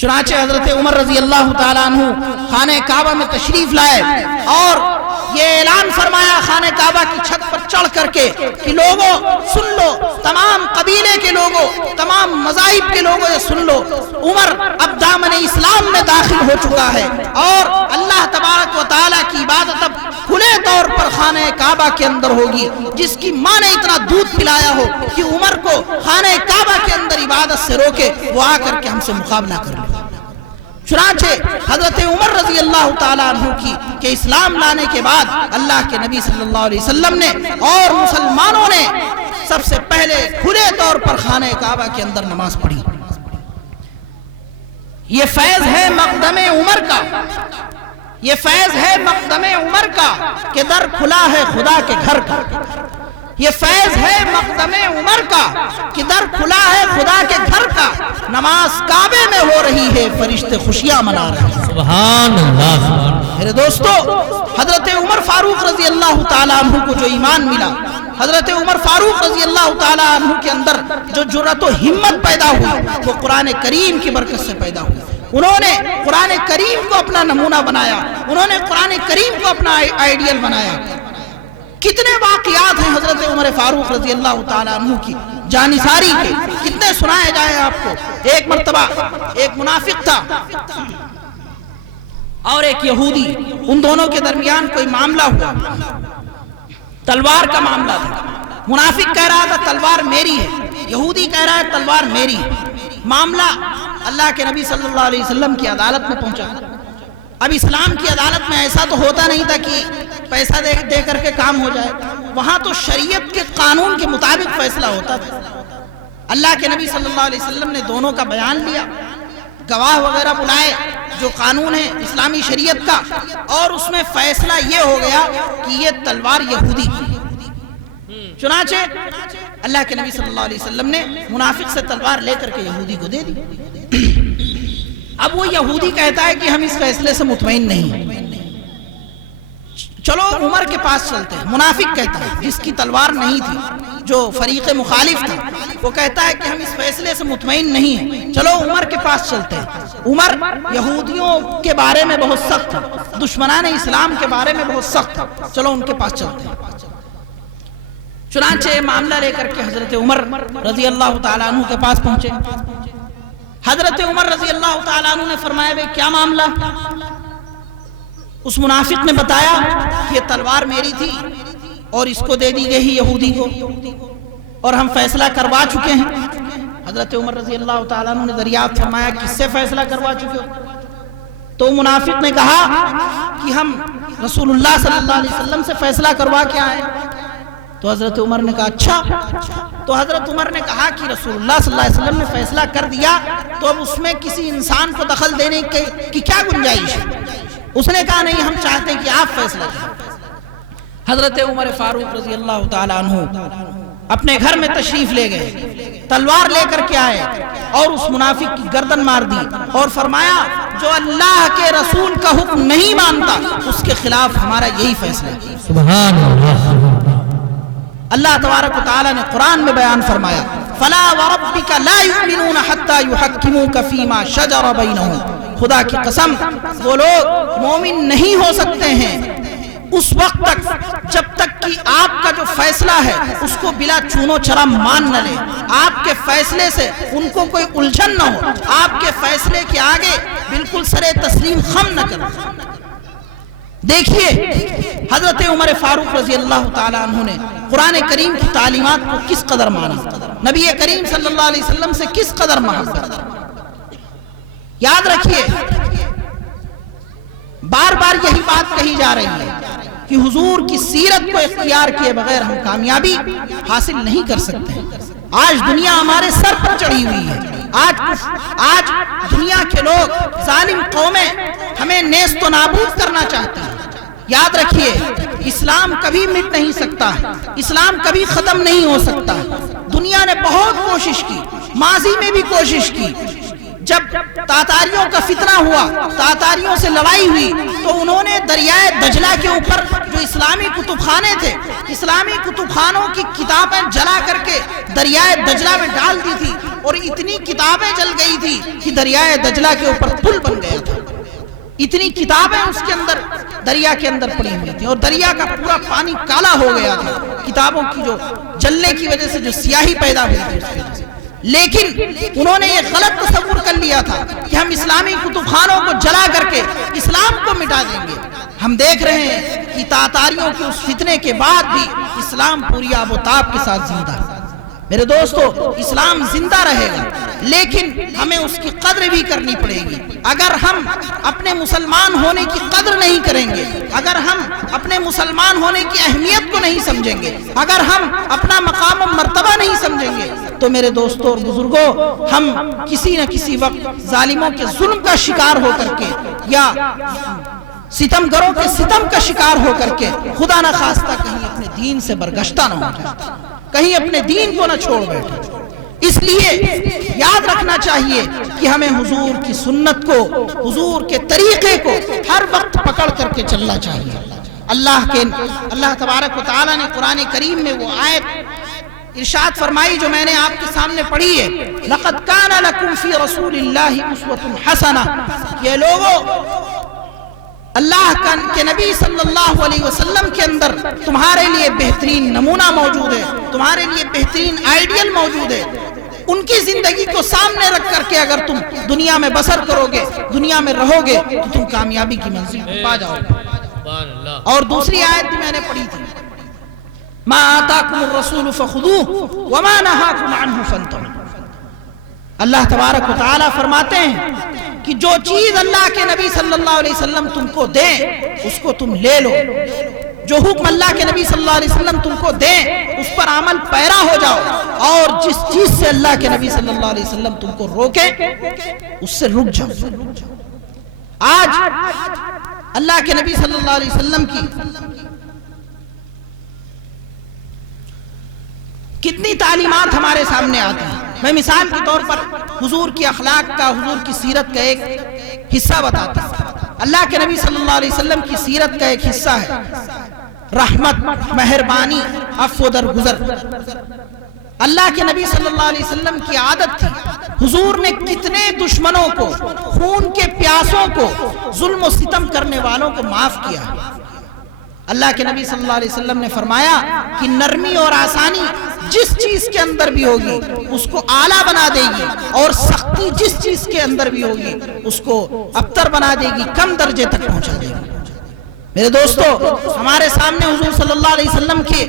چنانچہ حضرت عمر رضی اللہ تعالیٰ عنہ خانہ کعبہ میں تشریف لائے اور یہ اعلان فرمایا خانہ کعبہ کی چھت پر چڑھ کر کے کہ لوگوں سن لو، تمام قبیلے کے لوگوں، تمام مذاہب کے لوگوں یہ سن لو، عمر اب دامن اسلام میں داخل ہو چکا ہے اور اللہ تبارک و تعالیٰ کی عبادت اب کھلے طور پر خانہ کعبہ کے اندر ہوگی۔ جس کی ماں نے اتنا دودھ پلایا ہو کہ عمر کو خانہ کعبہ کے اندر عبادت سے روکے، وہ آ کر کے ہم سے مقابلہ کر لے۔ چنانچہ حضرت عمر رضی اللہ تعالیٰ عنہ کی کہ اسلام لانے کے بعد اللہ کے نبی صلی اللہ علیہ وسلم نے اور مسلمانوں نے سب سے پہلے کھلے طور پر خانہ کعبہ کے اندر نماز پڑھی۔ یہ فیض ہے مقدم عمر کا، یہ فیض ہے مقدم عمر کا کہ در کھلا ہے خدا کے گھر کا، یہ فیض ہے مقدم عمر کا کہ در کھلا ہے خدا کے گھر کا، نماز کعبے میں ہو رہی ہے فرشتے خوشیاں منا رہے ہیں۔ سبحان اللہ۔ میرے دوستو، حضرت عمر فاروق رضی اللہ تعالیٰ عنہ کو جو ایمان ملا، حضرت عمر فاروق رضی اللہ تعالیٰ عنہ کے اندر جو جرأت و ہمت پیدا ہوئی وہ قرآن کریم کی برکت سے پیدا ہوئی۔ انہوں نے قرآن کریم کو اپنا نمونہ بنایا، انہوں نے قرآن کریم کو اپنا آئیڈیل بنایا۔ کتنے واقعات ہیں حضرت عمر فاروق رضی اللہ تعالیٰ عنہ کی جانثاری کے، کتنے سنائے جائیں آپ کو۔ ایک مرتبہ ایک منافق تھا اور ایک یہودی، ان دونوں کے درمیان کوئی معاملہ ہوا، تلوار کا معاملہ تھا۔ منافق کہہ رہا تھا تلوار میری ہے، یہودی کہہ رہا ہے تلوار میری ہے۔ معاملہ اللہ کے نبی صلی اللہ علیہ وسلم کی عدالت میں پہنچا۔ اب اسلام کی عدالت میں ایسا تو ہوتا نہیں تھا کہ پیسہ دے کر کے کام ہو جائے، وہاں تو شریعت کے قانون کے مطابق فیصلہ ہوتا تھا۔ اللہ کے نبی صلی اللہ علیہ وسلم نے دونوں کا بیان لیا، گواہ وغیرہ بلائے، جو قانون ہے اسلامی شریعت کا، اور اس میں فیصلہ یہ ہو گیا کہ یہ تلوار یہودی کی۔ چنانچہ اللہ کے نبی صلی اللہ علیہ وسلم نے منافق سے تلوار لے کر کے یہودی کو دے دی۔ اب وہ یہودی کہتا ہے کہ ہم اس فیصلے سے مطمئن نہیں ہیں، چلو عمر کے پاس چلتے ہیں۔ منافق کہتا ہے، جس کی تلوار نہیں تھی، جو فریق مخالف تھا، وہ کہتا ہے کہ ہم اس فیصلے سے مطمئن نہیں ہیں، چلو عمر کے پاس چلتے ہیں۔ عمر یہودیوں کے بارے میں بہت سخت تھا، دشمنان اسلام کے بارے میں بہت سخت تھا، چلو ان کے پاس چلتے ہیں۔ چنانچہ معاملہ لے کر کے حضرت عمر رضی اللہ تعالیٰ عنہ کے پاس پہنچے۔ حضرت عمر رضی اللہ تعالیٰ عنہ نے فرمایا بھئی کیا معاملہ؟ اس منافق نے بتایا کہ یہ تلوار میری تھی اور اس کو دے دی گئی یہودی کو، اور ہم فیصلہ کروا چکے ہیں۔ حضرت عمر رضی اللہ تعالیٰ عنہ نے دریافت فرمایا کس سے فیصلہ کروا چکے ہو؟ تو منافق نے کہا کہ ہم رسول اللہ صلی اللہ علیہ وسلم سے فیصلہ کروا کے آئے۔ تو حضرت عمر نے کہا اچھا۔ تو حضرت عمر نے کہا کہ رسول اللہ صلی اللہ علیہ وسلم نے فیصلہ کر دیا تو اب اس میں کسی انسان کو دخل دینے کی کیا گنجائش ہے؟ اس نے کہا نہیں، ہم چاہتے ہیں کہ آپ فیصلہ کریں۔ حضرت عمر فاروق رضی اللہ تعالیٰ عنہ اپنے گھر میں تشریف لے گئے، تلوار لے کر کے آئے اور اس منافق کی گردن مار دی اور فرمایا جو اللہ کے رسول کا حکم نہیں مانتا اس کے خلاف ہمارا یہی فیصلہ ہے۔ سبحان اللہ۔ اللہ تبارک و تعالیٰ نے قرآن میں بیان فرمایا فلا وربک لا یؤمنون حتی یحکموک فیما شجر بینہم، خدا کی قسم وہ لوگ مومن نہیں ہو سکتے ہیں اس وقت تک جب تک کہ آپ کا جو فیصلہ ہے اس کو بلا چونو چرا مان نہ لے، آپ کے فیصلے سے ان کو کوئی الجھن نہ ہو، آپ کے فیصلے کے آگے بالکل سرے تسلیم خم نہ کریں۔ دیکھیے حضرت عمر فاروق رضی اللہ تعالیٰ عنہ نے قرآن کریم کی تعلیمات کو کس قدر مانا، نبی کریم صلی اللہ علیہ وسلم سے کس قدر محبت۔ یاد رکھیے بار بار یہی بات کہی جا رہی ہے کہ حضور کی سیرت کو اختیار کیے بغیر ہم کامیابی حاصل نہیں کر سکتے۔ آج دنیا ہمارے سر پر چڑھی ہوئی ہے، آج دنیا کے لوگ ظالم قومیں ہمیں نیست و نابود کرنا چاہتی ہیں۔ یاد رکھیے اسلام کبھی مٹ نہیں سکتا، اسلام کبھی ختم نہیں ہو سکتا۔ دنیا نے بہت کوشش کی، ماضی میں بھی کوشش کی، جب تاتاریوں کا فتنہ ہوا، تاتاریوں سے لڑائی ہوئی تو انہوں نے دریائے دجلہ کے اوپر جو اسلامی کتب خانے تھے، اسلامی کتب خانوں کی کتابیں جلا کر کے دریائے دجلہ میں ڈال دی تھی، اور اتنی کتابیں جل گئی تھی کہ دریائے دجلہ کے اوپر پل بن گیا تھا۔ اتنی کتابیں اس کے اندر دریا کے اندر پڑی ہوئی تھی، اور دریا کا پورا پانی کالا ہو گیا تھا کتابوں کی جو جلنے کی وجہ سے جو سیاہی پیدا ہوئی تھی اس کے وجہ سے۔ لیکن انہوں نے یہ غلط تصور کر لیا تھا کہ ہم اسلامی کتب خانوں کو جلا کر کے اسلام کو مٹا دیں گے۔ ہم دیکھ رہے ہیں کہ تاتاریوں کے اس فتنے کے بعد بھی اسلام پوری آب و تاب کے ساتھ زندہ ہے۔ میرے دوستو اسلام زندہ رہے گا، لیکن ہمیں اس کی قدر بھی کرنی پڑے گی۔ اگر ہم اپنے مسلمان ہونے کی قدر نہیں کریں گے، اگر ہم اپنے مسلمان ہونے کی اہمیت کو نہیں سمجھیں گے، اگر ہم اپنا مقام و مرتبہ نہیں سمجھیں گے، تو میرے دوستوں اور بزرگوں ہم کسی نہ کسی وقت ظالموں کے ظلم کا شکار ہو کر کے یا ستم گروں کے ستم کا شکار ہو کر کے خدا نہ خواستہ کہیں اپنے دین سے برگشتہ نہ ہو جائے، کہیں اپنے دین کو نہ چھوڑ بیٹھے۔ اس لیے یاد رکھنا چاہیے کہ ہمیں حضور کی سنت کو، حضور کے طریقے کو ہر وقت پکڑ کر کے چلنا چاہیے۔ اللہ تبارک و تعالیٰ نے قرآن کریم میں وہ آیت ارشاد فرمائی جو میں نے آپ کے سامنے پڑھی ہے، لَقَدْ كَانَ لَكُمْ فِي رَسُولِ اللَّهِ أُسْوَةٌ حَسَنَةٌ۔ یہ لوگوں اللہ کے نبی صلی اللہ علیہ وسلم کے اندر تمہارے لیے بہترین نمونہ موجود ہے، تمہارے لیے بہترین آئیڈیل موجود ہے۔ ان کی زندگی کو سامنے رکھ کر کے اگر تم دنیا میں بسر کرو گے، دنیا میں رہو گے، تو تم کامیابی کی منزل پا جاؤ گے۔ اور دوسری آیت بھی میں نے پڑھی تھی، ما آتاکم الرسول فخذوہ وما نہاکم عنہ فانتہوا۔ اللہ تبارک و تعالیٰ فرماتے ہیں کہ جو چیز اللہ کے نبی صلی اللہ علیہ وسلم تم کو دیں اس کو تم لے لو، جو حکم اللہ کے نبی صلی اللہ علیہ وسلم تم کو دیں اس پر عمل پیرا ہو جاؤ، اور جس چیز سے اللہ کے نبی صلی اللہ علیہ وسلم تم کو روکے اس سے رک جاؤ۔ آج اللہ کے نبی صلی اللہ علیہ وسلم کی کتنی تعلیمات ہمارے سامنے آتی ہیں۔ میں مثال کے طور پر حضور کی اخلاق کا، حضور کی سیرت کا ایک حصہ بتاتا ہوں۔ اللہ کے نبی صلی اللہ علیہ وسلم کی سیرت کا ایک حصہ ہے رحمت، مہربانی، عفو درگزر۔ اللہ کے نبی صلی اللہ علیہ وسلم کی عادت تھی، حضور نے کتنے دشمنوں کو، خون کے پیاسوں کو، ظلم و ستم کرنے والوں کو معاف کیا۔ اللہ کے نبی صلی اللہ علیہ وسلم نے فرمایا کہ نرمی اور آسانی جس چیز کے اندر بھی ہوگی اس کو اعلیٰ بنا دے گی، اور سختی جس چیز کے اندر بھی ہوگی اس کو ابتر بنا دے گی، کم درجے تک پہنچا دے گی۔ میرے دوستو ہمارے سامنے حضور صلی اللہ علیہ وسلم کے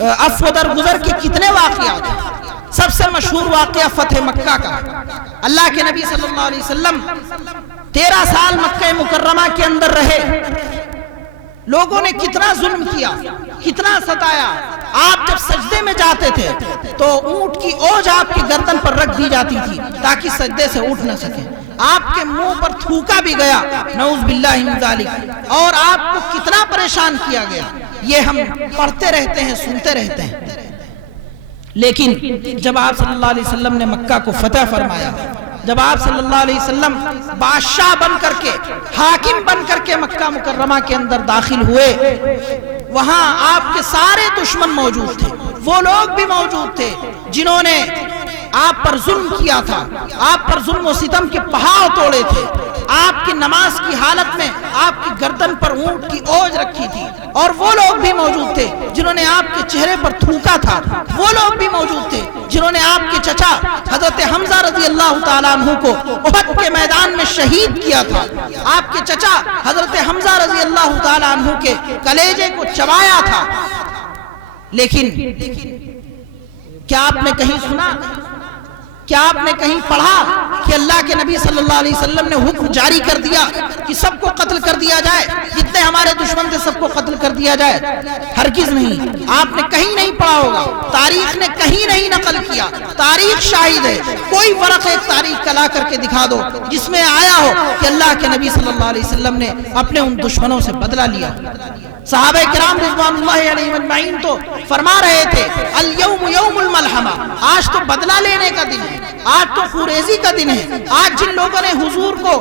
عفو درگزر کے کتنے واقعات ہیں۔ سب سے مشہور واقعہ فتح مکہ کا۔ اللہ کے نبی صلی اللہ علیہ وسلم 13 سال مکہ مکرمہ کے اندر رہے، لوگوں نے کتنا ظلم کیا، کتنا ستایا۔ آپ جب سجدے میں جاتے تھے تو اونٹ کی اوج آپ کی گردن پر رکھ دی جاتی تھی تاکہ سجدے سے اٹھ نہ سکے۔ آپ کے منہ پر تھوکا بھی گیا، نعوذ باللہ من ذالک، اور آپ کو کتنا پریشان کیا گیا۔ یہ ہم پڑھتے رہتے ہیں، سنتے رہتے ہیں۔ لیکن جب آپ صلی اللہ علیہ وسلم نے مکہ کو فتح فرمایا، جب آپ صلی اللہ علیہ وسلم بادشاہ بن کر کے، حاکم بن کر کے مکہ مکرمہ کے اندر داخل ہوئے، وہاں آپ کے سارے دشمن موجود تھے، وہ لوگ بھی موجود تھے جنہوں نے آپ پر ظلم کیا تھا، آپ پر ظلم و ستم کے پہاڑ توڑے تھے، آپ کی نماز کی حالت میں آپ کی گردن پر اونٹ کی اوج رکھی تھی، اور وہ لوگ بھی موجود تھے جنہوں نے آپ کے چہرے پر تھوکا تھا، وہ لوگ بھی موجود تھے جنہوں نے آپ کے چچا حضرت حمزہ رضی اللہ تعالیٰ عنہ کو احد کے میدان میں شہید کیا تھا، آپ کے چچا حضرت حمزہ رضی اللہ تعالیٰ عنہ کے کلیجے کو چبایا تھا۔ لیکن کیا آپ نے کہیں سنا، کیا آپ نے کہیں پڑھا کہ اللہ کے نبی صلی اللہ علیہ وسلم نے حکم جاری کر دیا کہ سب کو قتل کر دیا جائے، جتنے ہمارے دشمن تھے سب کو قتل کر دیا جائے؟ ہرگز نہیں، آپ نے کہیں نہیں پڑھا ہوگا، تاریخ نے کہیں نہیں نقل کیا، تاریخ شاہد ہے۔ کوئی ورق ایک تاریخ کا لا کر کے دکھا دو جس میں آیا ہو کہ اللہ کے نبی صلی اللہ علیہ وسلم نے اپنے ان دشمنوں سے بدلہ لیا۔ صحابہ کرام رضوان اللہ علیہم اجمعین تو فرما رہے تھے الیوم یوم الملحمہ، آج تو بدلہ لینے کا دن ہے، آج تو خوریزی کا دن ہے، آج جن لوگوں نے حضور کو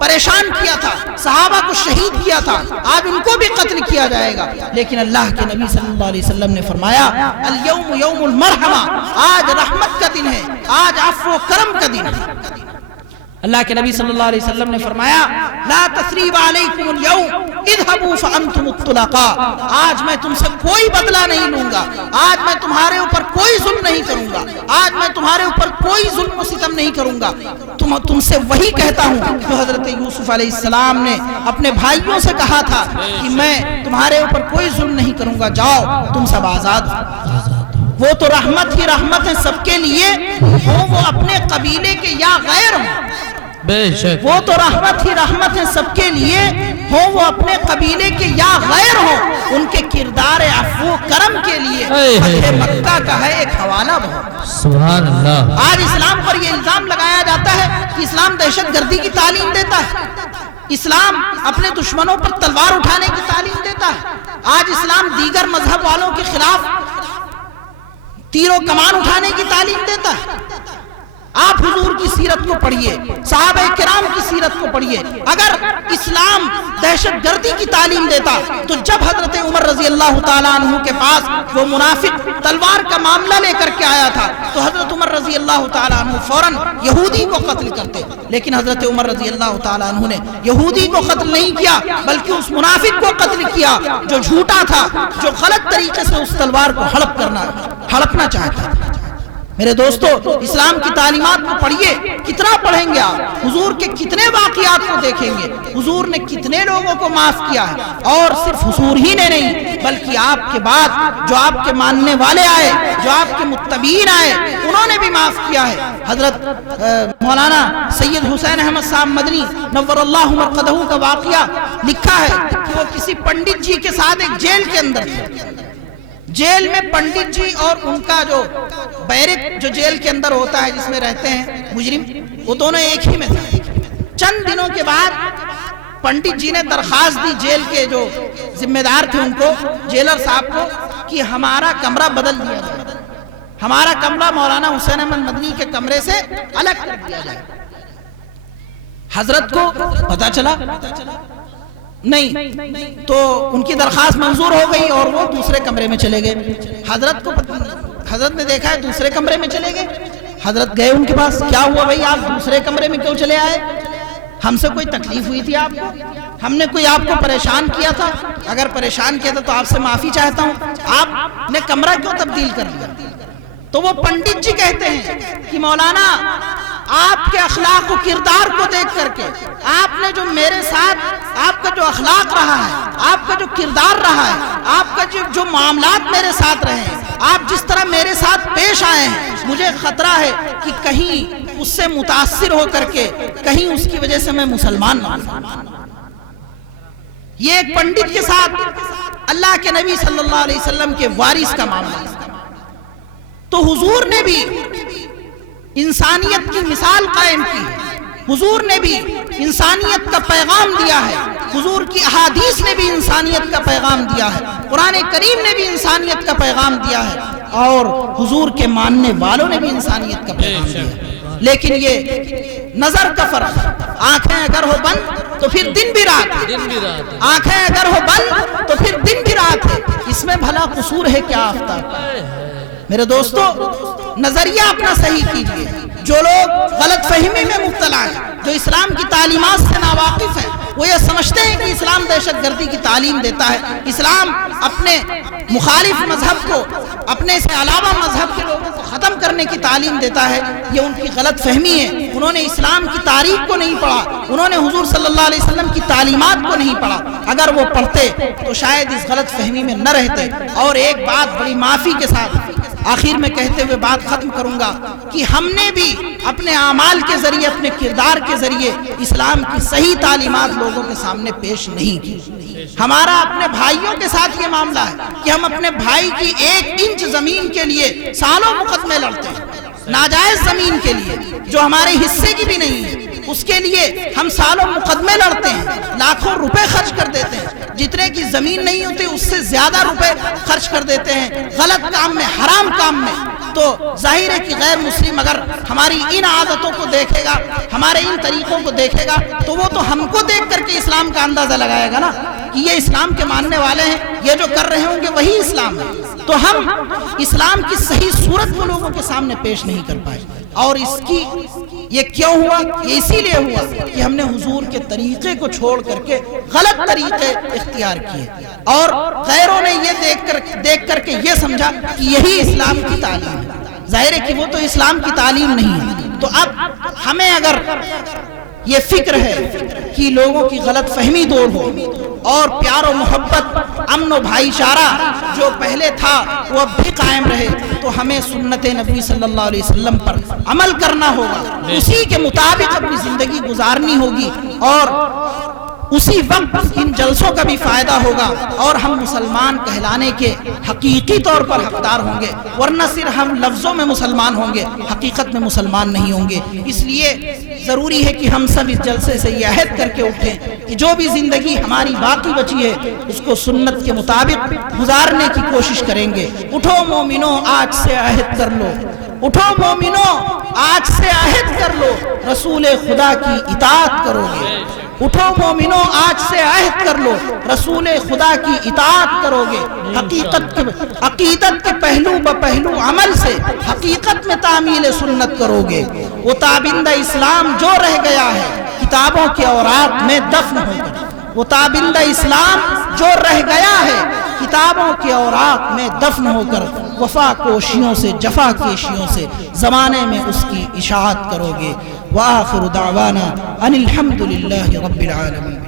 پریشان کیا تھا، صحابہ کو شہید کیا تھا، آج ان کو بھی قتل کیا جائے گا۔ لیکن اللہ کے نبی صلی اللہ علیہ وسلم نے فرمایا الیوم یوم المرحمہ، آج رحمت کا دن ہے، آج عفو و کرم کا دن ہے۔ اللہ کے نبی صلی اللہ علیہ وسلم نے فرمایا لا تثریب علیکم اليوم اذهبوا فانتم الطلقاء، آج میں تم سے کوئی بدلہ نہیں لوں گا، آج میں تمہارے اوپر کوئی ظلم نہیں کروں گا، آج میں تمہارے اوپر کوئی ظلم و ستم نہیں کروں گا، تم سے وہی کہتا ہوں جو حضرت یوسف علیہ السلام نے اپنے بھائیوں سے کہا تھا کہ میں تمہارے اوپر کوئی ظلم نہیں کروں گا، جاؤ تم سب آزاد ہو۔ وہ تو رحمت ہی رحمت ہے سب کے لیے، وہ اپنے قبیلے کے یا غیر ہوں، بے شک وہ تو رحمت ہی رحمت ہے سب کے لیے، ہو وہ اپنے قبیلے کے یا غیر ہوں، ان کے کردار عفو کرم کے لیے فتح مکہ کا ہے ایک حوالہ بہت۔ سبحان اللہ۔ آج اسلام پر یہ الزام لگایا جاتا ہے کہ اسلام دہشت گردی کی تعلیم دیتا ہے، اسلام اپنے دشمنوں پر تلوار اٹھانے کی تعلیم دیتا ہے، آج اسلام دیگر مذہب والوں کے خلاف تیر و کمان اٹھانے کی تعلیم دیتا ہے۔ آپ حضور کی سیرت کو پڑھیے، صحابہ کرام کی سیرت کو پڑھیے، اگر اسلام دہشت گردی کی تعلیم دیتا تو جب حضرت عمر رضی اللہ تعالیٰ عنہ کے پاس وہ منافق تلوار کا معاملہ لے کر کے آیا تھا تو حضرت عمر رضی اللہ تعالیٰ عنہ فوراً یہودی کو قتل کرتے، لیکن حضرت عمر رضی اللہ تعالیٰ عنہ نے یہودی کو قتل نہیں کیا بلکہ اس منافق کو قتل کیا جو جھوٹا تھا، جو غلط طریقے سے اس تلوار کو ہڑپنا چاہتا تھا۔ میرے دوستو، اسلام کی تعلیمات کو پڑھیے، کتنا پڑھیں گے آپ، حضور کے کتنے واقعات کو دیکھیں گے، حضور نے کتنے لوگوں کو معاف کیا ہے، اور صرف حضور ہی نے نہیں بلکہ آپ کے بعد جو آپ کے ماننے والے آئے، جو آپ کے متبعین آئے، انہوں نے بھی معاف کیا ہے۔ حضرت مولانا سید حسین احمد صاحب مدنی نور اللہ مرقدہ کا واقعہ لکھا ہے کہ وہ کسی پنڈت جی کے ساتھ ایک جیل کے اندر تھے، جیل میں پنڈت جی اور ان کا جو بیرک جو جیل کے اندر ہوتا ہے جس میں رہتے ہیں مجرم، وہ دونوں ایک ہی میں تھے۔ چند دنوں کے بعد پنڈت جی نے درخواست دی جیل کے جو ذمہ دار تھے ان کو، جیلر صاحب کو، کہ ہمارا کمرہ بدل دیا جائے، ہمارا کمرہ مولانا حسین احمد مدنی کے کمرے سے الگ کر دیا جائے۔ حضرت کو پتا چلا نہیں تو ان کی درخواست منظور ہو گئی اور وہ دوسرے کمرے میں چلے گئے۔ حضرت کو حضرت نے دیکھا ہے دوسرے کمرے میں چلے گئے، حضرت گئے ان کے پاس، کیا ہوا بھائی آپ دوسرے کمرے میں کیوں چلے آئے؟ ہم سے کوئی تکلیف ہوئی تھی آپ کو؟ ہم نے کوئی آپ کو پریشان کیا تھا؟ اگر پریشان کیا تھا تو آپ سے معافی چاہتا ہوں، آپ نے کمرہ کیوں تبدیل کر لیا؟ تو وہ پنڈت جی کہتے ہیں کہ مولانا آپ کے اخلاق و کردار کو دیکھ کر کے، آپ نے جو میرے ساتھ آپ کا جو اخلاق رہا ہے، آپ کا جو کردار رہا ہے، آپ کا جو معاملات میرے ساتھ رہے ہیں، آپ جس طرح میرے ساتھ پیش آئے ہیں، مجھے خطرہ ہے کہ کہیں اس سے متاثر ہو کر کے کہیں اس کی وجہ سے میں مسلمان نہ ہوں۔ یہ ایک پنڈت کے ساتھ اللہ کے نبی صلی اللہ علیہ وسلم کے وارث کا معاملہ ہے۔ تو حضور نے بھی انسانیت کی مثال قائم کی ہے، حضور نے بھی انسانیت کا پیغام دیا ہے، حضور کی احادیث نے بھی انسانیت کا پیغام دیا ہے، قرآن کریم نے بھی انسانیت کا پیغام دیا ہے، اور حضور کے ماننے والوں نے بھی انسانیت کا پیغام دیا ہے۔ لیکن یہ نظر کا فرق، آنکھیں اگر ہو بند تو پھر دن بھی رات ہے، آنکھیں اگر ہو بند تو پھر دن بھی رات ہے، اس میں بھلا قصور ہے کیا آفتاب؟ میرے دوستو نظریہ اپنا صحیح کیجئے. جو لوگ غلط فہمی میں مبتلا ہیں، جو اسلام کی تعلیمات سے ناواقف ہیں، وہ یہ سمجھتے ہیں کہ اسلام دہشت گردی کی تعلیم دیتا ہے، اسلام اپنے مخالف مذہب کو، اپنے سے علاوہ مذہب کے لوگوں کو ختم کرنے کی تعلیم دیتا ہے. یہ ان کی غلط فہمی ہے. انہوں نے اسلام کی تاریخ کو نہیں پڑھا، انہوں نے حضور صلی اللہ علیہ وسلم کی تعلیمات کو نہیں پڑھا. اگر وہ پڑھتے تو شاید اس غلط فہمی میں نہ رہتے. اور ایک بات بڑی معافی کے ساتھ آخر میں کہتے ہوئے بات ختم کروں گا کہ ہم نے بھی اپنے اعمال کے ذریعے، اپنے کردار کے ذریعے اسلام کی صحیح تعلیمات لوگوں کے سامنے پیش نہیں کی. ہمارا اپنے بھائیوں کے ساتھ یہ معاملہ ہے کہ ہم اپنے بھائی کی 1 انچ زمین کے لیے سالوں مقدمے لڑتے ہیں. ناجائز زمین کے لیے جو ہمارے حصے کی بھی نہیں ہے، اس کے لیے ہم سالوں مقدمے لڑتے ہیں، لاکھوں روپے خرچ کر دیتے ہیں. جتنے کی زمین نہیں ہوتی اس سے زیادہ روپے خرچ کر دیتے ہیں غلط کام میں، حرام کام میں. تو ظاہر ہے کہ غیر مسلم اگر ہماری ان عادتوں کو دیکھے گا، ہمارے ان طریقوں کو دیکھے گا، تو وہ تو ہم کو دیکھ کر کے اسلام کا اندازہ لگائے گا نا کہ یہ اسلام کے ماننے والے ہیں، یہ جو کر رہے ہوں گے وہی اسلام ہے. تو ہم اسلام کی صحیح صورت کو لوگوں کے سامنے پیش نہیں کر پائے. اور اس کی یہ کیوں ہوا؟ یہ اسی لیے ہوا کہ ہم نے حضور کے طریقے کو چھوڑ کر کے غلط طریقے اختیار کیے، اور غیروں نے یہ دیکھ کر کے یہ سمجھا کہ یہی اسلام کی تعلیم ہے. ظاہر ہے کہ وہ تو اسلام کی تعلیم نہیں ہے. تو اب ہمیں اگر یہ فکر ہے کہ لوگوں کی غلط فہمی دور ہو اور پیار و محبت، امن و بھائی چارہ جو پہلے تھا وہ اب بھی قائم رہے، تو ہمیں سنت نبی صلی اللہ علیہ وسلم پر عمل کرنا ہوگا، اسی کے مطابق اپنی زندگی گزارنی ہوگی، اور اسی وقت ان جلسوں کا بھی فائدہ ہوگا اور ہم مسلمان کہلانے کے حقیقی طور پر حقدار ہوں گے. ورنہ صرف ہم لفظوں میں مسلمان ہوں گے، حقیقت میں مسلمان نہیں ہوں گے. اس لیے ضروری ہے کہ ہم سب اس جلسے سے یہ عہد کر کے اٹھیں کہ جو بھی زندگی ہماری باقی بچی ہے اس کو سنت کے مطابق گزارنے کی کوشش کریں گے. اٹھو مومنو آج سے عہد کر لو، اٹھو مومنو آج سے عہد کر لو، رسول خدا کی اطاعت کرو گے. اٹھو مومنو آج سے عہد کر لو، رسول خدا کی اطاعت کرو گے. عقیدت کے پہلو بپہلو عمل سے حقیقت میں تعمیل سنت کرو گے. وہ تابندہ اسلام جو رہ گیا ہے کتابوں کے اوراق میں دفن ہو کر، وہ تابندہ اسلام جو رہ گیا ہے کتابوں کے اوراق میں دفن ہو کر، وفا کوشیوں سے، جفا کیشیوں سے زمانے میں اس کی اشاعت کرو گے. وآخر دعوانا ان الحمد للہ رب العالمین.